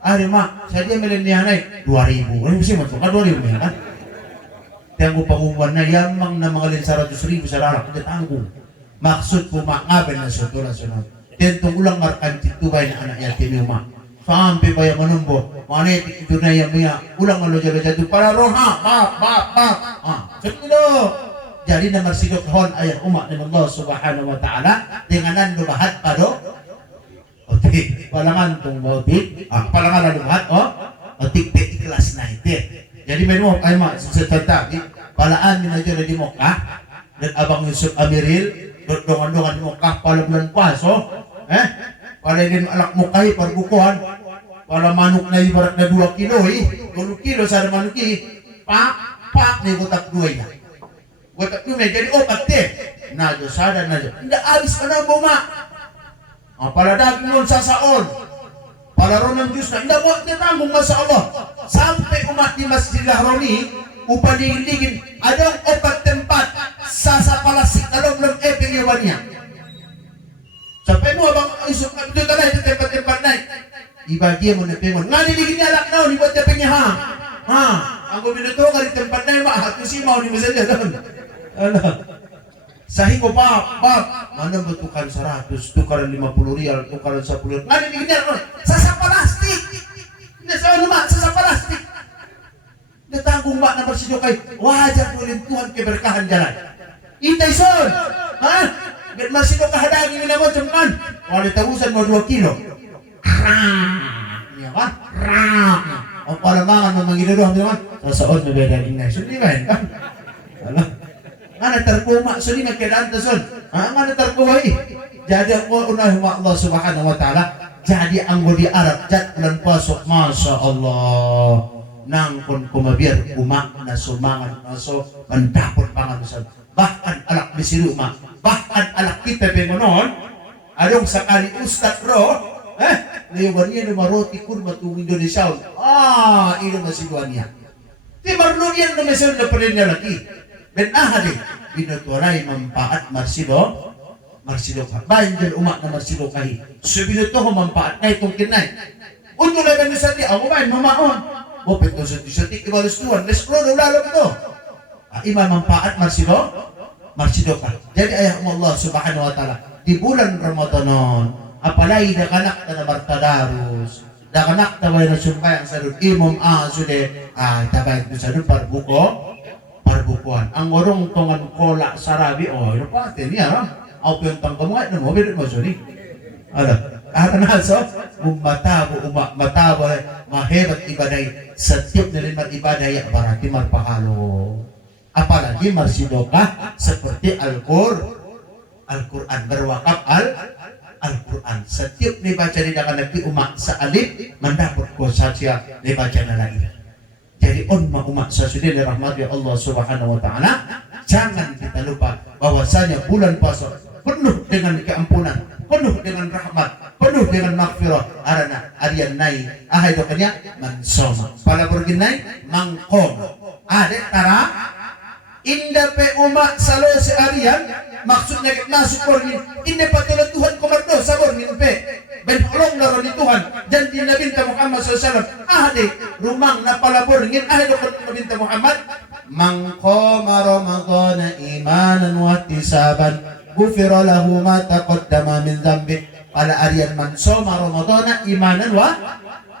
Ari mak, saya dia milenial naik 2000. Ini mesti masuk kan 2000 ya kan? Tengok pengumuman na yamang na mga 100,000 sa rarak kita tanggung. Maksud po makabel na suto na sunod. Tentong ulang markan titubay na anak yatim yung mak. Sampai pa yung manumbo. Manetik itu na yung mga ulang maloja-loja itu para roha. Bap. Suto. Jadi na marsidok hon ayat umat ng Allah subhanahu wa ta'ala. Dengan lumahat pa do. Otik, palangan tong motik, palangan lumahat, otik ikhlas na ite. Jadi menmo ay mak setatabi, palaan minajo na di Mekah, dan abang Yusuf Amiril, dongan-dongan di Mekah pala bulan puaso, pala din alak Mekah parbukuhan, pala manuk na ibarat na 2 kilo, 2 kilo sa manuk pak ni gotak 2 ya. Gotak 2 jadi opat te. Najo sada najo. Nda alis ka na buma. Pala daging nun sasaon. Pala ron ng Diyos na. Nda mo titambong masa Allah. Sampai umat di Masjid Lahroni upaligin-ligin adong opat tempat sasapalasik alom-lom epeng yawannya. Sampai mo abang isok itu tanah itu tempat-tempat naik. Ibagi mo na pengon. Nga niligin niya alak na, iba't yapengnya ang guminuto ka di tempat naik mak hati si mau ni masalah doon. Sahi ko bab, mana bertukar 100, tukaran 50 rial, tukaran 10 rial. Nga niligin niya sasa plastik. Hindi sa mak, sasa plastik. Natanggung mak na bersidyo kay wajar mo rin Tuhan keberkahan jalan. Itay son, bersidyo kahadagi mo na mo, cuman wala tabusan mo 2 kilo. Iya kan? Ang palamangan mo manginuruhan mo naman, sasaon na beda rin na. Sundi ba yun kan? Nga natarpuma, sundi magkailan ta son. Nga natarpuma Jadi ako unahin mo Allah subhanahu wa ta'ala. Jadi ang di Arab, jat bulan pasok, Masya Allah. Nang kun kumabir, umak na sumangan, so mandapot pangalusan. Bahkan alak di siluma, bahkan alak kita pengonon, adong sakali ustad ro, ngayon niya numaroti kun matong Indonesia. Ino masiguan niya. Di marunong yan na mesel na pala niya lagi. Ben ahadi, binuturay mampaat marsido ka. Bayan dyan umak na marsido kahi. So binuto ko mampaat na itong kinay. Unyo na kami sa ti, ako bayan mamaon. Bopet to sa ti, ibalus tuwan. Let's go, lalo ito. Ima mampaat marsido ka. Jadi ayah Allah subhanahu wa ta'ala. Di bulan Ramadanon, apalagi dakanak na bartadarus, dakanak na may nasyumpay ang salud, imom sude, tabay ko salud, parbukuan. Ang orong tongan kola sarabi, ino pa, niya, ako yung tangkamay, mo, birit mo, suni. Naso, matabo, mahebat ibaday, setiap na rin ibaday, barati marpakalo. Apalagi marsidoka, seperti Al-Quran, berwakaf Al-Quran. Setiap dibaca di dalam negeri umat sa'alib mendapat kuasa siya dibaca na lagi. Jadi umat sa sudah dirahmati Allah subhanahu wa ta'ala, jangan kita lupa bahwasanya bulan puasa penuh dengan keampunan, penuh dengan rahmat, penuh dengan maghfirah. Arana arian nai ahay dokanya mansoma. Pala berginay mangkoma. Ada tara inda pe umat salo si arian maksudnya masuk borgin inda patulah Tuhan komardo sa borgin pe benholong laro ni Tuhan dan di Nabi Muhammad SAW rumang na pala borgin dokon Nabi Muhammad mangkoma Ramadana imanan wa ihtisaban gufira lahu ma taqaddama min dhanbi. Pala arian man soma Ramadana imanan wa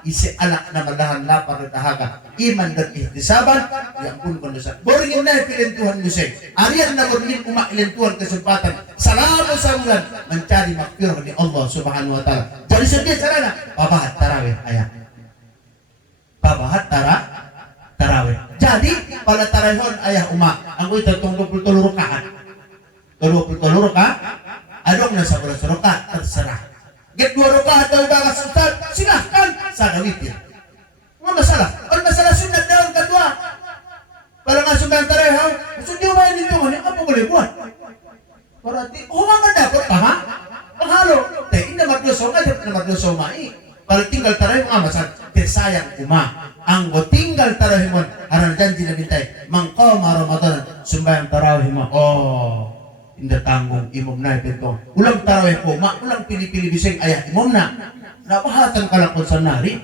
isi alak na malahan lapar at dahaga iman dan ihtisaban yang pun kondosan borgin na pilin Tuhan musay arian na borgin umailin Tuhan kesempatan salamu sa bulan mencari makfirah di Allah subhanahu wa ta'ala. Jadi sedih sarana pabahat tarawih ayat pabahat tarawih. Jadi pada tarawihon ayah umak ang ito itong 23 rakaat 23 rakaat adong na sa 11 rakaat terserah. Get 2 rakaat atau balas ustad, silahkan sada witir. Mga masalah? Ang masalah sunat daw kadua. Kalau nga sumbang tarehaw, gusto niyo ba dito man, apa boleh buat? Berarti, man dapat ha? Panghalo. Hindi magluso nga, dapat na magluso mai. Kalau tinggal tarehaw nga masal, tersayang kuma. Ang tinggal tarehaw mo, haran janji na bintay, mangkoma Ramadan, sumbayang tarehaw mo. Hindi tanggung imam na ito. Ulang tarehaw ko, ulang pili-pili bising ayah imam na. Napahatan ka lang kung sanari,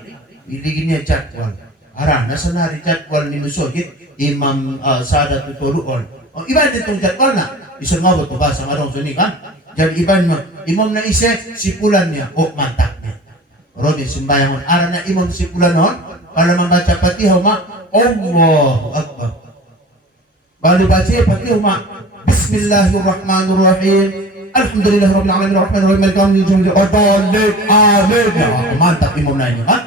iligin niya jadwal. Haran, nasa nari jadwal ni Musogit, Imam Sadat Tuturuon. Iba din itong jadwal na. Isang nga ba ito ba sa marong sunikan? Diyan iban mo, imam na isa, sipulan niya, mantak niya. Rodi, sumbayang mo. Aran na imam sipulan noon, para membaca Fatihah, Allahu Akbar. Baru baca Fatihah, Bismillahirrahmanirrahim. Alhamdulillah Rabbil Alamin Ar-Rahmanir-Rahim Maliki Yawmiddin. Amin. Mantap imam na ini, ha?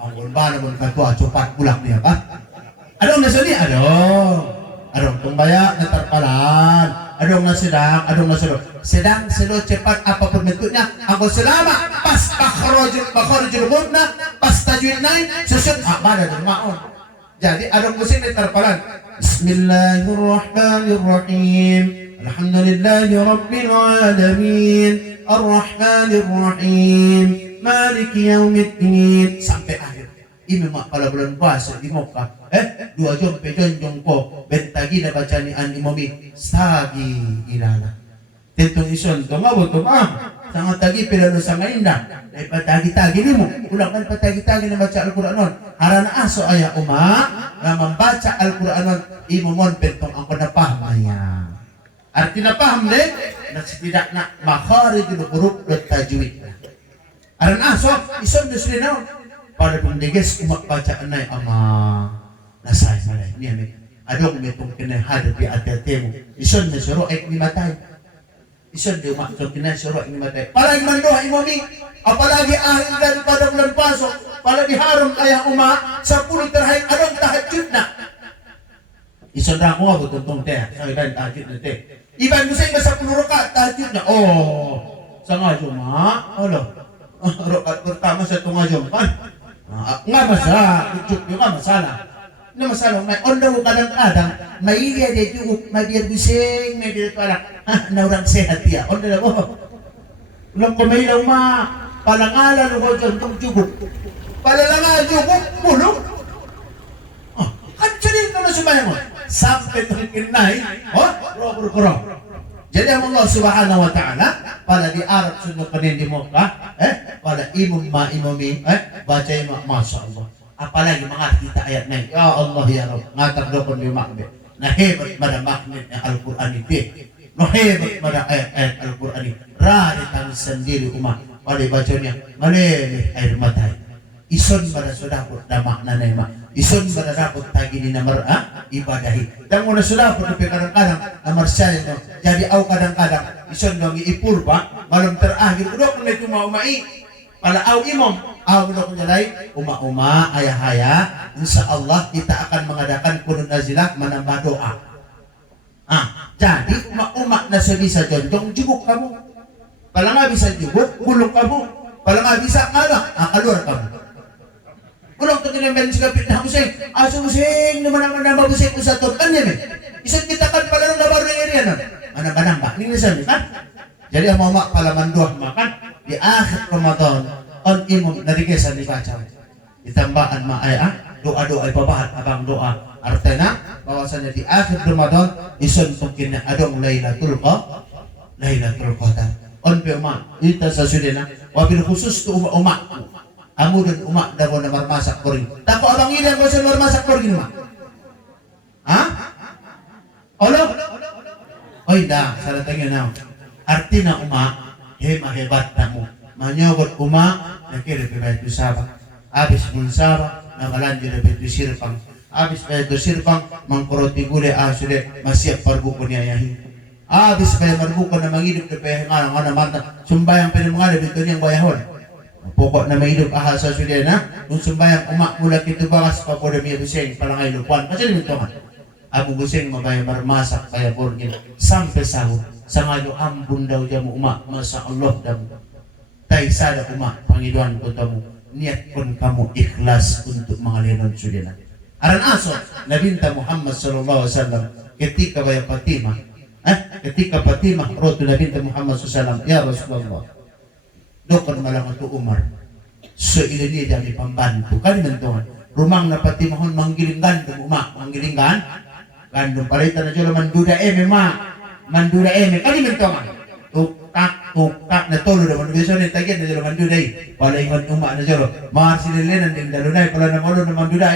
Ang gulba naman katwa, cepat pulak niya, ha? Adong nasali, adong tumbaya na tarpalan, adong nasidang, adong nasulog. Sedang selo cepat apapun bentuknya, anggo selama pas bakharujul mudna, pas tajwid naik, susut mana dan maun. Jadi adong musim di tarpalan. Bismillahirrahmanirrahim. Alhamdulillahi Rabbil Alamin. Ar-Rahmanir-Rahim. Maliki Yawmiddin. Sampai akhir. Ini mak kalau bulan puasa di Mekah, 2 jam pejonjong po bentagi na baca ni an imami sagi ilala. Tentong ison to ngabo to sangat tagi pilano sa ngainda. Ay patagi-tagi nimo, ulang kan patagi-tagi na baca Al-Qur'anon. Harana aso aya na membaca Al-Qur'anon imumon pentong ang panapahmaya. Artinya paham deh, na tidak nak makharijul huruf dan tajwid. Harana aso ison dusrinaw pada pemdeges umat bacaan ay ama nasay malay niya may adong metong kena hadapi ati-atimu ison na suro ay nimatay ison di umat so kena suro ay nimatay palagi mandoha imami apalagi ahil dan pada bulan pasok palagi haram ayah umat 10 terhain adong tahajud na ison na ko butong teh sa iban tahajud na teh iban mo sa 10 rakaat tahajud na sa nga juma rakaat pertama sa tunga juma nga masalah, ucuk nga masalah. Na masalah, may ondaw kadang-kadang, may iya de juguk, may dia bising, may dia parang, naurang sehat ya. Ondaw mo. Ulang kumaylaw palangalan ko dyan itong juguk. Palalangal juguk, bulong. Kansa din ka na sumayang mo. Sampai itong kinay, robor. Jadi Allah Subhanahu wa Ta'ala pada di Arab sunod kanin di Mekah, pada imami, baca imam, Masya Allah. Apalagi mengerti kita ayat naik, ya Allah ya Rabb, ngatak dokon di makbe. Nah hebat pada maknanya Al-Quran itu. Nah hebat pada ayat-ayat Al-Quran itu. Rari tangan sendiri umat, pada bacanya, maleleh air mata. Ison pada sodaput dan maknanya mak. Ison pada daput tagi di nomor ibadahi. Dan muna sodaput tapi kadang-kadang nomor saya itu. Jadi au kadang-kadang ison dong ipur pak malam terakhir udah kena cuma umai. Kalau au imam au udah menjalai uma ayah insyaallah kita akan mengadakan kunut nazilah menambah doa. Jadi umat nasa bisa jonjong juguk kamu. Kalau nggak bisa juguk buluk kamu. Kalau nggak bisa ngalah keluar kamu. Ulang tu kena main sekapit dah pusing. Asu pusing naman nambah pusing usatun kan ya men. Isang kita kan pada nang baru area na. Mana-mana ni nisan kan. Jadi mak palaman doa makan di akhir Ramadan on imam dari kesan dibaca. Ditambahan doa-doa ibabahat abang doa. Artinya bahwasanya di akhir Ramadan isun mungkin adong Lailatul Qadar. On pe umat kita sasudena wabil khusus tu umat. Amu dan umat dapat nomor masak korin. Tako abang ini yang bisa nomor masak korin mak. Allah. Dah, salah tanya now. Artinya umat hebat tamu. Manyogot umat nakira lebih sabar. Abis munsaba nagalanjut lebih sirpang. Abis lebih sirpang mangkoroti gule sudah masih perbuku niya yahin. Abis bayar perbuku na mangidip lebih ngana mata sumbayang pwede mengalami itu yang bayahon. Pokok na may hidup ahasa sudah na nung sumbayang umak mula kita bangas pa po na may buseng palangay lupuan kasi nito man abu buseng mabayang marmasak kaya porgin sampai sahur sa ngayo ambun daw dyan mo umak Masya Allah daw tay sada umak Panginoon ko daw mo niat pun kamu ikhlas untuk mengalirkan sudena. Aran aso Nabi Muhammad sallallahu alaihi wasallam ketika bayar Fatimah, ketika Fatimah rotu Nabi Muhammad sallallahu alaihi wasallam, ya Rasulullah, dokon malang itu Umar. So ini dia kami pembantu kan mentuan. Rumah na Fatimah manggiling gandum umak, manggiling gandum palitan na jolo manduda manduda kan mentuan. Tukak na tolo na manubiso ni tagyan na jolo manduda palaingon umak na jolo. Marsilelenan din dalunay pala na malo na manduda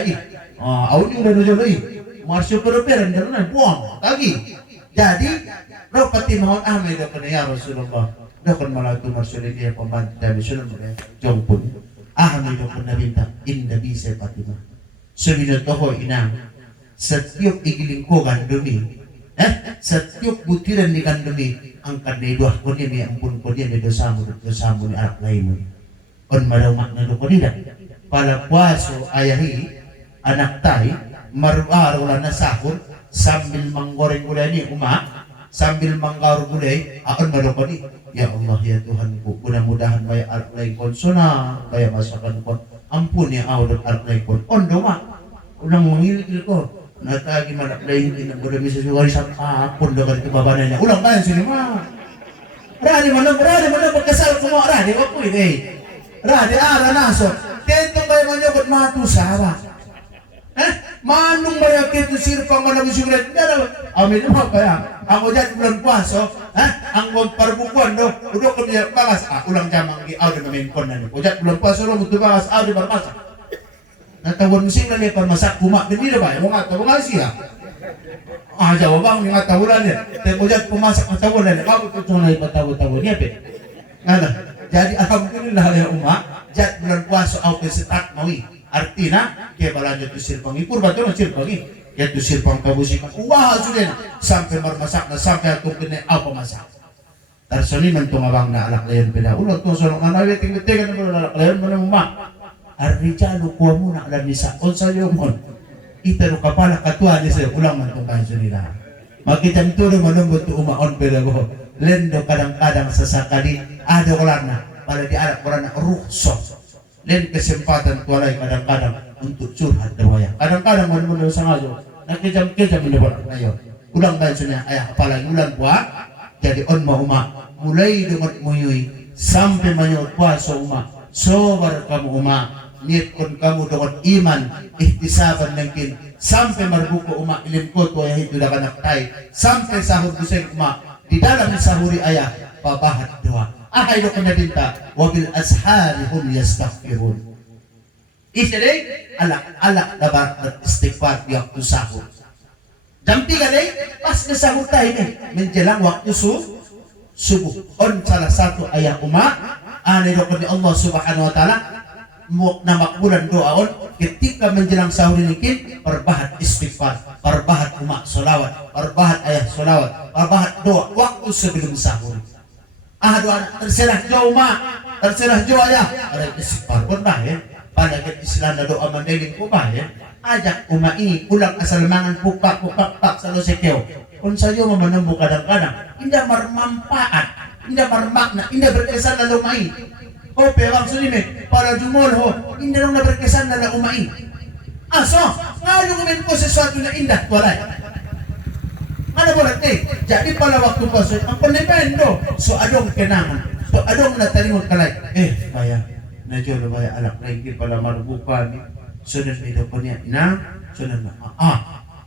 awin yung na jolo Marsyo peruperan dalunay buang tagi. Jadi ro Fatimah ahmed ko na ya Rasulullah. Dokon malatu Marsyo dia pembantu dari sunan jongpun. Ahmed ko na binta inda bisa Fatimah. Subino toho inang setiap igiling ko gandumi. Setiap butiran di gandumi angkat dari dua ko ni ampun ko dia dosamu ni anak lain. On madaw makna do ko dida. Pala puaso ayahi anak tay marwaro na sahur sambil menggoreng gulay ni sambil menggaur gulay aon madaw ko ni. Ya Allah ya Tuhanku, mudah-mudahan bayar anak lain kon suna, bayar masakan kon ampun ya Allah anak lain kon ondo mak ulang mengilil ko natagi manak lain din ang bisa sugari sa apon dagan ito babanay niya ulang bayan sini mak radi manong pagkasal ko mo radi wag ko radi naso tento kayo manyokot matusawa manong mayakit to sirpang manang sugret amin mo kaya ako dyan bulan puaso ang parbukuan do udo ko niya bangas ulang jamang gi audio namin kon na ko dyan bulan puaso lo mutu bangas audio barmasa natawon musing na niya parmasak kumak din nila ba yung mga tawon nga siya jawabang yung mga tawulan niya tayo dyan pumasak ang tawon na ako tutunay patawon niya jadi alhamdulillah ya dyan bulan puaso ako setak mawi artina kaya balanya tu sirpang ipur bato na sirpang ya tu sirpang kabusikan wah sudah sampai marmasak na sampai atong kini apa masak tarsoni man abang na alak layan pila ulang tong solong nanawit tingin na alak layan mo na umak arrijalo kuha mo na alam ni sa on sa yomon itaro kapala katuan ni sa ulang man tong kanso nila makitang tulo manumbot to umaon pila ko lendo kadang-kadang sa sakali ado ko lang na pala di anak ko lang na rukso len kesempatan tualay kadang-kadang untuk curhat dawaya kadang-kadang manumbot sa ngayo nakijam-kijam minabot na yun ulang kanso niya ay apalagi ulan po jadi on mo mulai dungot mo yun sampai manyo puaso sobar kamu niat kon kamu dengan iman ihtisaban nangkin sampai marbuko ilim ko to ay itu dakan naktay sampai sahur buseng di dalam sahuri ayah pabahat doa ahay do kana binta wabil ashari hum yastaghfirun isere alak dapat istighfar di waktu sahur jam 3 deh pas ke sahur tayo menjelang waktu subuh on salah satu ayah ani do kana Allah Subhanahu wa taala na makbulan doaon ketika menjelang sahur ini perbahat istighfar, perbahat solawat, perbahat ayat solawat, perbahat doa waktu sebelum sahur. Doa terserah jauh terserah jauh ayah, ada istighfar pun bahaya. Pada Islam na doa mandaling po bahaya. Ajak umai ulang asal mangan pupak pak selalu sekeo. Kung sayo mamanambo kadang-kadang, hindi marmanfaat, hindi marmakna, hindi berkesan na lumai. Pero sunime para jumolho hindi lang naberkesan na laumai so ngayon kumin po sa suatu na indah walay ano bolat jadi pala waktu po ang panipendo so adong kenangan so adong natalimot kalay kaya na jolo baya alak lagi pala marubukan sunod may daw po niya sunod na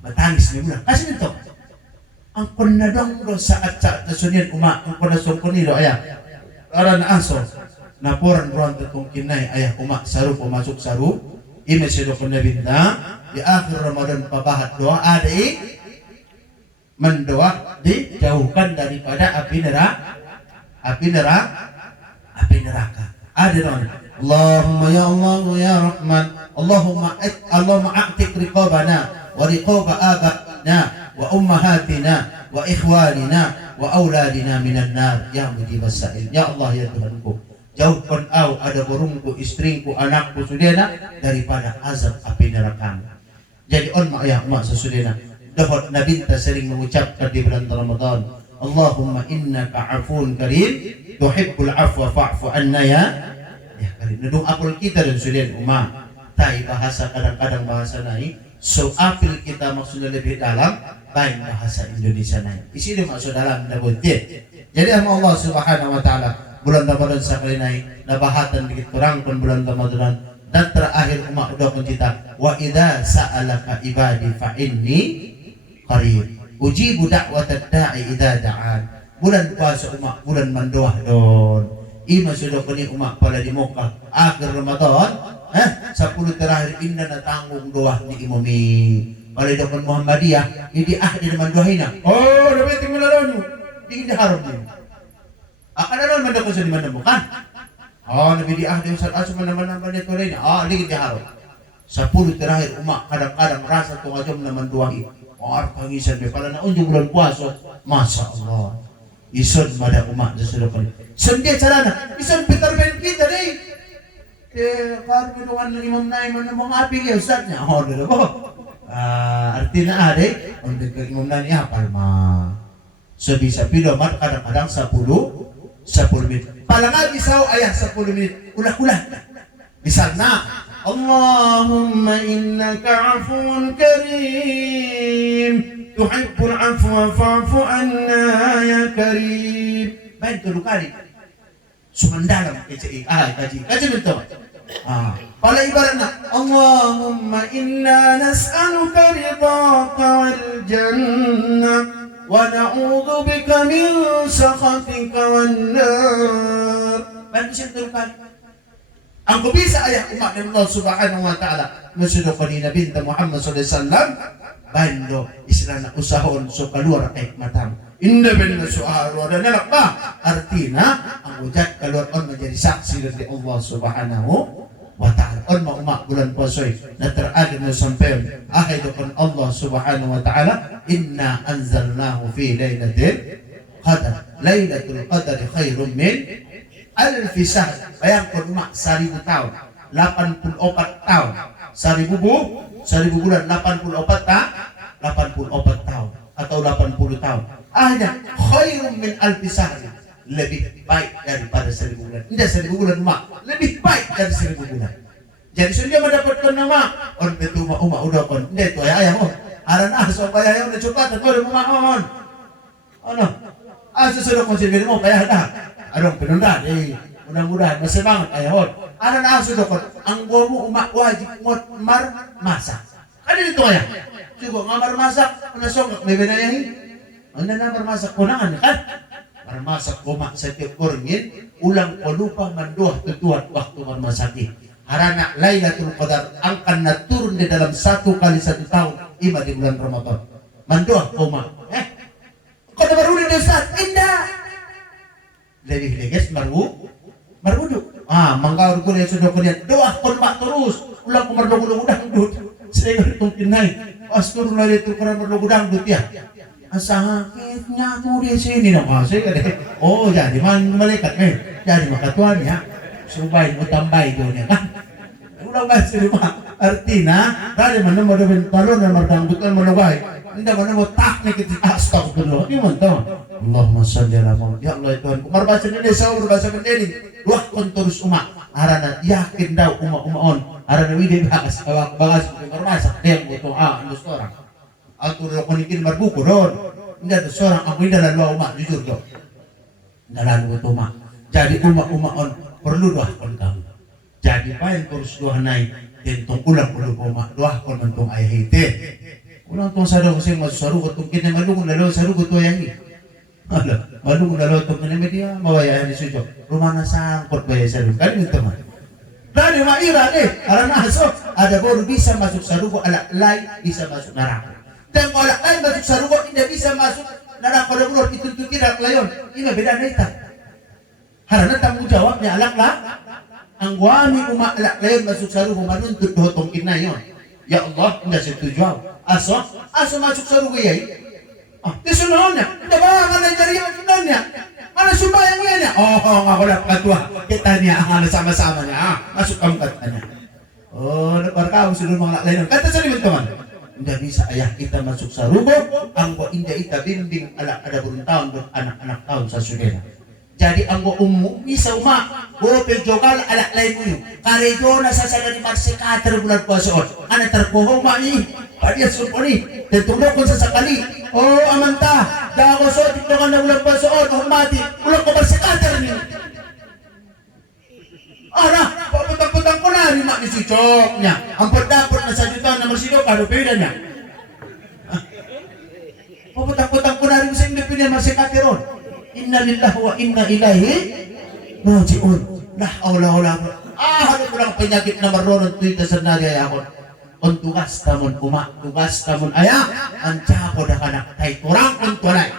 matanis niya muna kasi nito ang kunadong sa at sunod ang kunasong kunilo ara na aso naporan ruang tetong kinay ayah umak saru pemasuk saru ime sedo kena binta di akhir Ramadan pabahat doa adai mendoa dijauhkan daripada api neraka ada doa Allahumma ya Allah ya Rahman Allahumma a'tik riqabana wa riqaba abana wa ummahatina wa ikhwanina wa auladina minan nar ya mujibas sa'il ya Allah ya Tuhanku jauhkan ada burungku, istriku, anakku, sudena daripada azab api neraka. Jadi mak sesudena dohot Nabi kita sering mengucapkan di bulan Ramadan Allahumma innaka afun karim tuhibbul afwa fa'fu anna ya Ya kali nudung apel kita dan sudah umat. Tai bahasa kadang-kadang bahasa naik. So apel kita maksudnya lebih dalam. Baik bahasa Indonesia naik. Isi dia maksud dalam nabutnya. Jadi Allah Subhanahu Wa Taala bulan Ramadan sekali naik. Nabahatan dikit kurang pun bulan Ramadan. Dan terakhir umat udah pencipta. Wa idza sa'alaka ibadi fa inni qarib. Ujibu da'watad da'i idza da'an. Bulan puasa umat bulan mandoah don. Ima sudah kini umat pada di Mekah akhir Ramadan, 10 terakhir inna natanggung doa di imami. Pada dokon Muhammadiyah, ini ahdi dengan doaina. Oh, dapat tinggal lalu. Ini haram ni. Akan ada mana kau sedih mana bukan? Oh, Nabi di ahdi Ustaz Asu mana-mana pada tu lain. Ini haram. 10 terakhir umat kadang-kadang rasa tu ngajam nama doai. Tangisan daripada nak unjuk bulan puasa. Masya Allah. Isun pada umat sesudah kali. Sendia carana. Isun Peter Ben kita ni. Kalau minuman Imam Naim mana mau ngapi dia Ustaznya. Oh, dah apa? Artinya ada untuk Imam Naim hafal mah. Sebisa pilomat kadang-kadang 10 menit. Palangan bisau ayah 10 menit. Ulah-ulah. Misalnya Allahumma innaka afuun karim. Tuhibbul afwa fa'fu anna ya karim. Baik tu kali. Sumandalam kaji betul. Pada ibaratnya Allahumma inna nas'aluka ridhaka wal jannah wa na'udzu bika min sakhatika wan nar. Baik tu kali. Angko bisa ayah umat Allah Subhanahu Wa Taala mensuduhkan Nabi Muhammad sallallahu alaihi wasallam bando istilahna usahon so keluar matang inda benna su'aru dan apa artinya ang ujat keluar on menjadi saksi dari Allah Subhanahu Wa Taala on umat bulan puasa na terakhir na sampai ahidukun Allah Subhanahu Wa Taala inna anzalnahu fi lailatul qadar lailatul qadar khairum min alfi syahr. Bayangkan umat 1000 tahun 84 tahun 1000 bulan 84 tahun atau 80 tahun. Hanya khairum min alfi syahr, lebih baik daripada 1000 bulan. Tidak 1000 bulan mak, lebih baik dari 1000 bulan. Jadi sudah mendapatkan nama on betul umat udah kon. Tidak tu ayah oh. Aran so ayah udah cepat tu ada mohon. Oh no. Sudah konsider mau ayah dah. Aduh penunda mudah-mudahan masih banget ayah on. Aran sudah kon. Ang gomu umat wajib mar masak. Ada itu ayah. Juga ngamar masak, nasong bebenayahin. Anda namar masak konangan kan? Marmasak umat setiap kurngin, ulang ko lupa manduah tutuat waktu marmasaki. Harana Lailatul Qadar angkan na turun di dalam 1 kali 1 tahun ima di bulan Ramadan. Manduah umat. Kau baru di Ustaz, indah. Lebih leges marwudu. Mangkau ko na sudah ko niyan. Doa ko mak terus. Ulang ko marlugudang dangdut. Saya itong kinay. Pastor na dito ko na marlugudang dangdut ya. Ang sakitnya tuh di sini na kasi. Oh, jadi malaikat jadi makatuan ya. Supaya mo tambay doon ya kan. Ulang ba sila artina dari mana mo dapat talon na mardangdutan mo naway. Hindi mo mo taknik iti astagfirullah. Di mo to. Allahumma shalli ala Muhammad. Ya Allah Tuhan. Marbasa ni sa marbasa pendeni. Wah kon terus umat. Arana yakin daw umaon. Arana widi bagas awak bagas marbasa dem ito andus orang. Atur ko nikin marbuko ron. Hindi ada seorang ako hindi dalawa umat jujur do. Dalawa ito umat. Jadi umaon perlu doa kon kamu. Jadi paen terus doa naik tentang ulang perlu umat doa kon mentong ayah ite. Ulang tong sadong sing masaru ko tong kini malung lalo saru ko to yahi. Malung lalo tong kini media mawaya ni sujo. Rumah nasangkot bayar saru kan itu mah. Dari maira arang aso ada baru bisa masuk sarugo alak lain bisa masuk neraka. Dan kalau alak lain masuk sarugo tidak bisa masuk neraka benar itu tidak layon. Ini beda neta. Karena tanggung jawabnya alak lah. Ang wami umak alak layon masuk sarugo manuntut dotong kinayon. Ya Allah tidak setuju. Aso masuk sarugo yai. Disunahnya. Tidak bangan na jari ang kinanya. Mana sumbayang niya? Oh, nga wala katua. Kita niya ang sama-sama niya. Masuk kamu katanya. Oh, naparkaw sunod mga lain. Kata sa liman teman. Hindi bisa ayah kita masuk sa rubo. Ang hindi ita bimbing alak ada burung taon dan anak-anak taon sa sudena. Jadi anggo umumi sa uma, gope jogal ala lain mo karejo na sa sana ni marsikater bulan puasa on. Ana terpohong mani, padi suponi, tetulog ko sa sakali. Oh amanta, dago so titlokan na bulan puasa on, humati, ulang ko marsikater ni. Ana, paputang-putang ko na rin ni si Chok niya. Ang pagdapot na sa jutaan na marsidok, ano pwede niya? Paputang-putang ko na rin sa inyo pwede marsikater on. Inna lillahi wa inna ilaihi raji'un. Lah aula ano ko lang penyakit na maroon tuita sa nari ayakon. On tugas tamon tugas tamon aya ancapo dah kanak tay turang on tunay.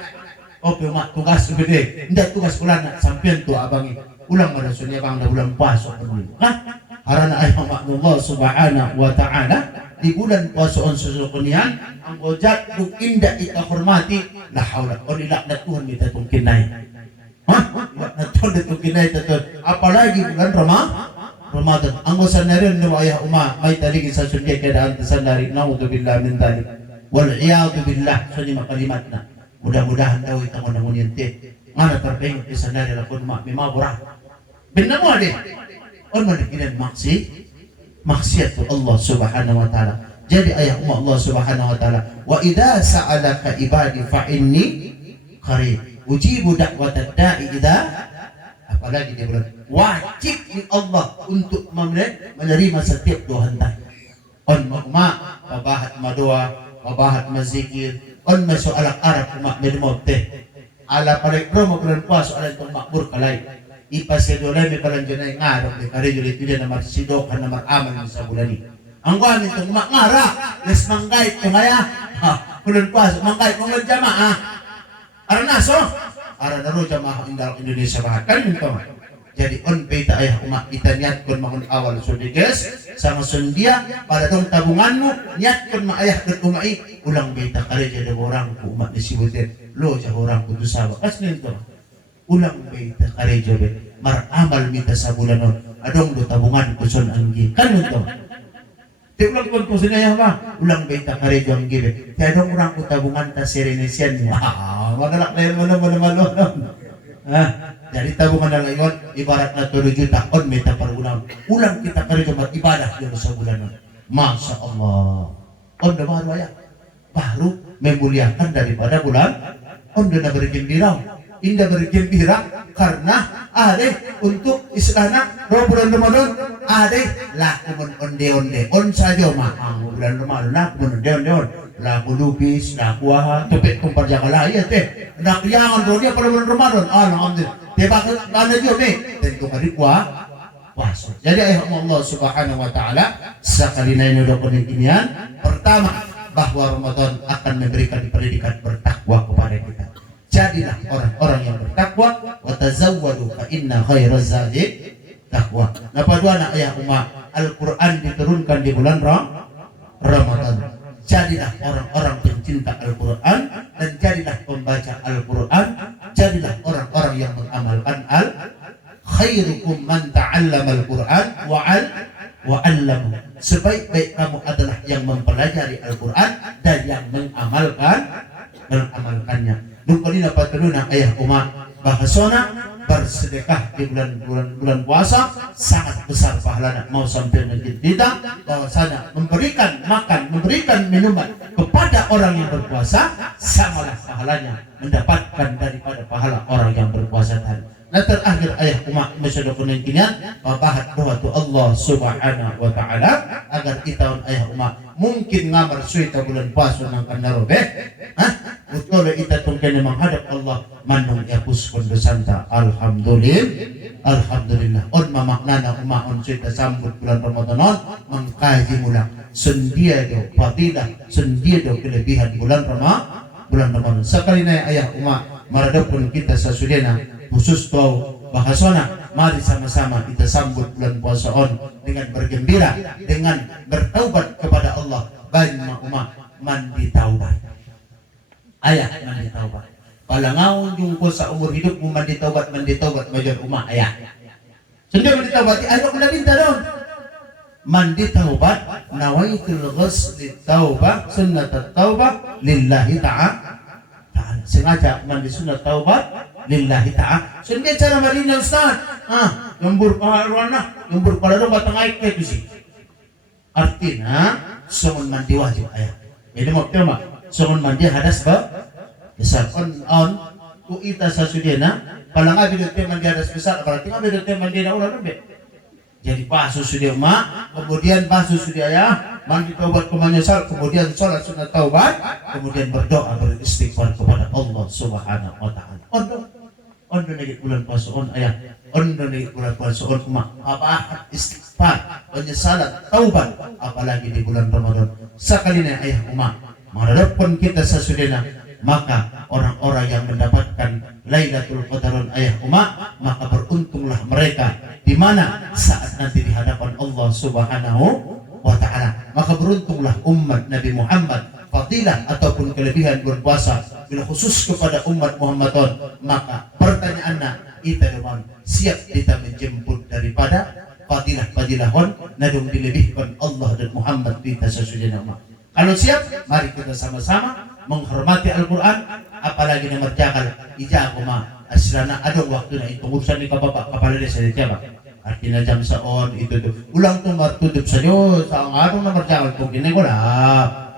Oke tugas gede. Ndak tugas ulan na sampean tu abangi. Ulang mana sunya bang da bulan puasa dulu. Kan? Harana ay Allah subhanahu wa ta'ala di bulan puasa on susukunian ang ojat duk indah ita hormati la haula on ilaknat Tuhan kita tungkinay. Hah? Ilaknat Tuhan tungkinay tatun. Apalagi bulan Ramadan. Ang sandarin ni ayah umma may taligi sa sunya keadaan tasandari naudzubillah min dzalik. Wal iyadu billah sunni makalimat na. Mudah-mudahan daw ita mo nangunyente. Mana terpeng tasandari lakon ma mimabura. Binamo ade. On manikinan maksiat Allah subhanahu wa ta'ala. Jadi ayat Allah subhanahu wa ta'ala, wa idza sa'alaka ibadi fa inni qarib ujibu da'watad da'i idza, apalagi dia bilang wajib di Allah untuk menerima setiap doa anda. On ma pabahat madoa pabahat mazikir on masoal Arab mak medmote ala pare promo bulan puasa ala tong makmur kalay ipasedolay may palanjanay ngarap ni kare juli tidak na marsidokan na maraman sa bulan ni. Ang gamin itong makngara, les manggay ito ngaya, bulan puasa, manggay kong jamaah. Aranaso, aranaro jamaah indal Indonesia bahat. Kan ito. Jadi on beta ayah umak kita niat kon mangun awal sudiges sama sundia pada dong tabunganmu niat kon maayah ket umai ulang beta kare jadi orang ku umak disibutin lo jah orang ku sahabat kas nito. Ulang beta kare jobe maramal mita sa bulanon adong do tabungan kuson anggi kan ito. Di ulang kon kuson ya ba ulang beta kare jo anggi be ti adong urang ku tabungan ta serenesian magalak na mo malo dari tabungan na layon ibarat na 7 juta on meta per ulang ulang kita kare jo ibadah di sa bulanon. Masya Allah on da baru ya baru memuliakan daripada bulan on da bergembira indah bergembira karena ada untuk istilahnya bulan Ramadan ada laku onde-onde on saja mah bulan Ramadan laku onde-onde laku lupis laku topik tumpar jagalah ya teh nak yang dia pada bulan Ramadan alhamdulillah tebak mana juga be tentu kali puasa. Jadi ayat Allah subhanahu wa ta'ala sekali naik udah peningkinian pertama bahwa Ramadan akan memberikan pendidikan bertakwa kepada kita. Jadilah orang-orang yang bertakwa wa tazawwadu fa inna khairaz zadi taqwa. Napa dua nak ayat umat Al-Qur'an diturunkan di bulan Ramadan. Jadilah orang-orang pencinta Al-Qur'an dan jadilah pembaca Al-Qur'an, jadilah orang-orang yang mengamalkan khairukum man ta'allama Al-Qur'an wa 'allama. Sebaik-baik kamu adalah yang mempelajari Al-Qur'an dan yang mengamalkannya. Nukali na patuluna ayah umat bahasona bersedekah di bulan puasa sangat besar pahalanya. Mau sampai kita bahwasanya memberikan makan, memberikan minuman kepada orang yang berpuasa samalah pahalanya mendapatkan daripada pahala orang yang berpuasa tadi. Nah terakhir ayah umat masyarakat peningkinian bahat doa tu Allah subhanahu wa ta'ala agar kita ayah umat mungkin ngamar suita bulan puasa nang kandarobe betul kita tungkene menghadap Allah manung yapus kondosanta alhamdulillah on mamaknana umat on suita sambut bulan Ramadan mengkaji mulang sendia do fadilah sendia do kelebihan bulan Ramadan sekali na ayah umat maradapun kita sasudena khusus tau bahasona mari sama-sama kita sambut bulan puasa on dengan bergembira dengan bertaubat kepada Allah banyak umat mandi taubat ayah mandi taubat palangau jungko sa umur hidupmu mandi taubat majar umat ayah sendiri mandi taubat ayo kena minta dong mandi taubat nawaitul ghusli taubah sunnat taubah lillahi ta'ala sengaja mandi sunat taubat lillahi ta'ala. So hindi cara malinaw Ustaz. Lembur kaharuan na, lembur kalaro batangay kayo si. Artinya, sungon mandi wajib ayah. Jadi mau terima, sungon mandi hadas ba? Besar on ku ita sa sudena, palang abi dote mandi hadas besar, berarti abi dote mandi na ulah nabe. Jadi basuh sudah mak, kemudian basuh sudah ayah, mandi taubat menyesal, kemudian sholat sunat taubat, kemudian berdoa beristighfar kepada Allah Subhanahu wa taala. Ondo nagit bulan puasa on ayah, ondo nagit bulan puasa on mak, apa istighfar, penyesalan, taubat, apalagi di bulan Ramadan. Sekali ini ayah umat, mengharapkan kita sesudahnya, maka orang-orang yang mendapatkan Lailatul Qadar ayah umat, maka beruntunglah mereka di mana saat nanti di hadapan Allah Subhanahu wa taala. Maka beruntunglah umat Nabi Muhammad. Fadilah ataupun kelebihan bulan puasa bila khusus kepada umat Muhammadon, maka pertanyaannya kita dengan siap kita menjemput daripada fadilah-fadilahon nadung dilebihkan Allah dan Muhammad kita sesudahnya umat. Kalau siap, mari kita sama-sama menghormati Al-Quran, apalagi nomor jakal ijak ma aslana ada waktu na itu urusan ni bapak kepala desa di Jawa. Artinya jam seon itu tuh ulang tuh tutup saja sa araw nomor jakal kung kinegolap.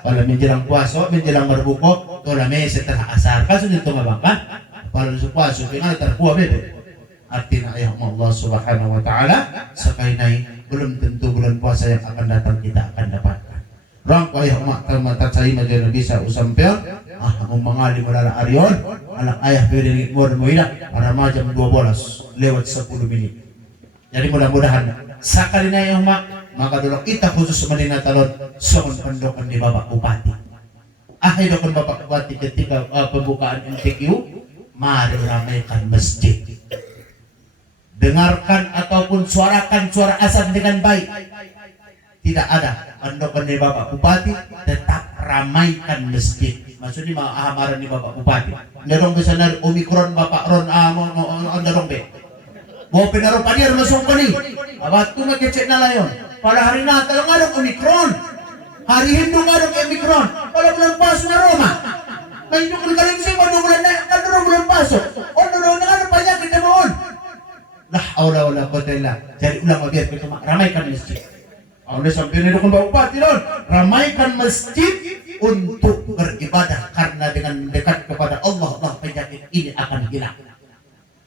Kalau menjelang puasa, menjelang berbuka, tolame setelah asar kaso dito mabangka. Kalau sa puasa, pingali terkuha bebe. Artinya ayah Allah Subhanahu wa taala sakainay belum tentu bulan puasa yang akan datang kita akan dapatkan. Rang ayah mak mata saya majulah bisa usampion mengali malala arion anak ayah pwede mo para majam 12 lewat 10 menit. Jadi mudah-mudahan sakali na ayah mak maka dulu kita khusus meninatalon soon pendokan di Bapak Bupati. Dokan Bapak Bupati ketika pembukaan MTQ, mari ramaikan masjid. Dengarkan ataupun suarakan suara azan dengan baik. Tidak ada pendokan di Bapak Bupati, tetap ramaikan masjid. Maksudnya amaran di Bapak Bupati. Ndarong bisa nar Omikron Bapak Ron ndarong be. Bawa penaro padir masuk ko ni. Abatu magkecek na layon. Pada hari Natal ngadong Omikron. Hari Hindu ngadong Omikron. Pada bulan Paso na Roma. May nukul kalimsing pada bulan na kaduro bulan Paso. Ono na ano penyakit na mohon. La haula wala quwwata illa. Jadi ulang mabiar kita ramaikan masjid. Oleh sampai ini dukun Bupati don, ramaikan masjid untuk beribadah karena dengan mendekat kepada Allah penyakit ini akan hilang.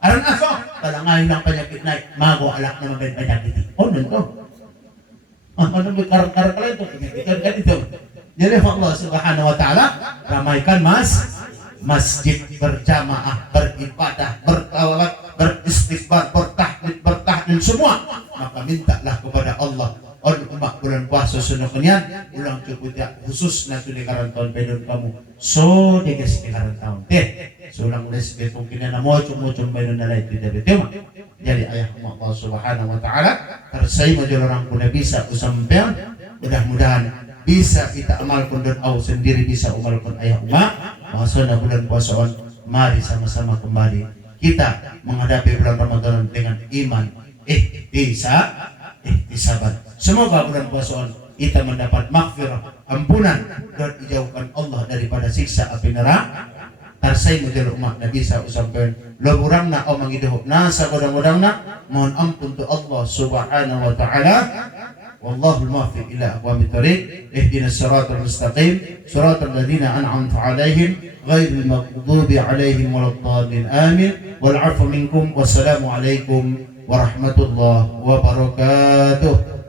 Aran aso, kalau ngayon penyakit naik, mago alak na mabay penyakit ini. Oh nento. Ano berkarar-karar kalian tuh penyakit itu. Jadi Allah Subhanahu wa taala ramaikan masjid berjamaah, beribadah, bertawaf, beristighfar, bertahlil semua. Maka mintalah kepada Allah umat bulan puasa sunuknya ulang cukup ya khusus na di karantaon pedon kamu so di karantaon sulang udah sebetulnya kini na mocong pedon na lain tidak betul. Jadi ayah Allah Subhanahu wa taala tersai majul orang pun bisa usampean mudah-mudahan bisa kita amalkan dan au sendiri bisa amalkan ayah umat maksudnya bulan puasa on mari sama-sama kembali kita menghadapi bulan Ramadan dengan iman ihtisaban. Semoga bulan puasa kita mendapat maghfirah, ampunan dan dijauhkan Allah daripada siksa api neraka. Tarsay model umat Nabi sampai loburangna o mangiduhupna sa godang-godangna mohon ampun tu Allah Subhanahu wa taala. Wallahul muwaffiq ila aqwamit thoriq. Ihdinas siratal mustaqim, siratal ladzina an'amta 'alaihim ghairil maghdubi 'alaihim waladdallin. Amin. Wal 'afwu minkum. Wassalamu alaikum warahmatullahi wabarakatuh.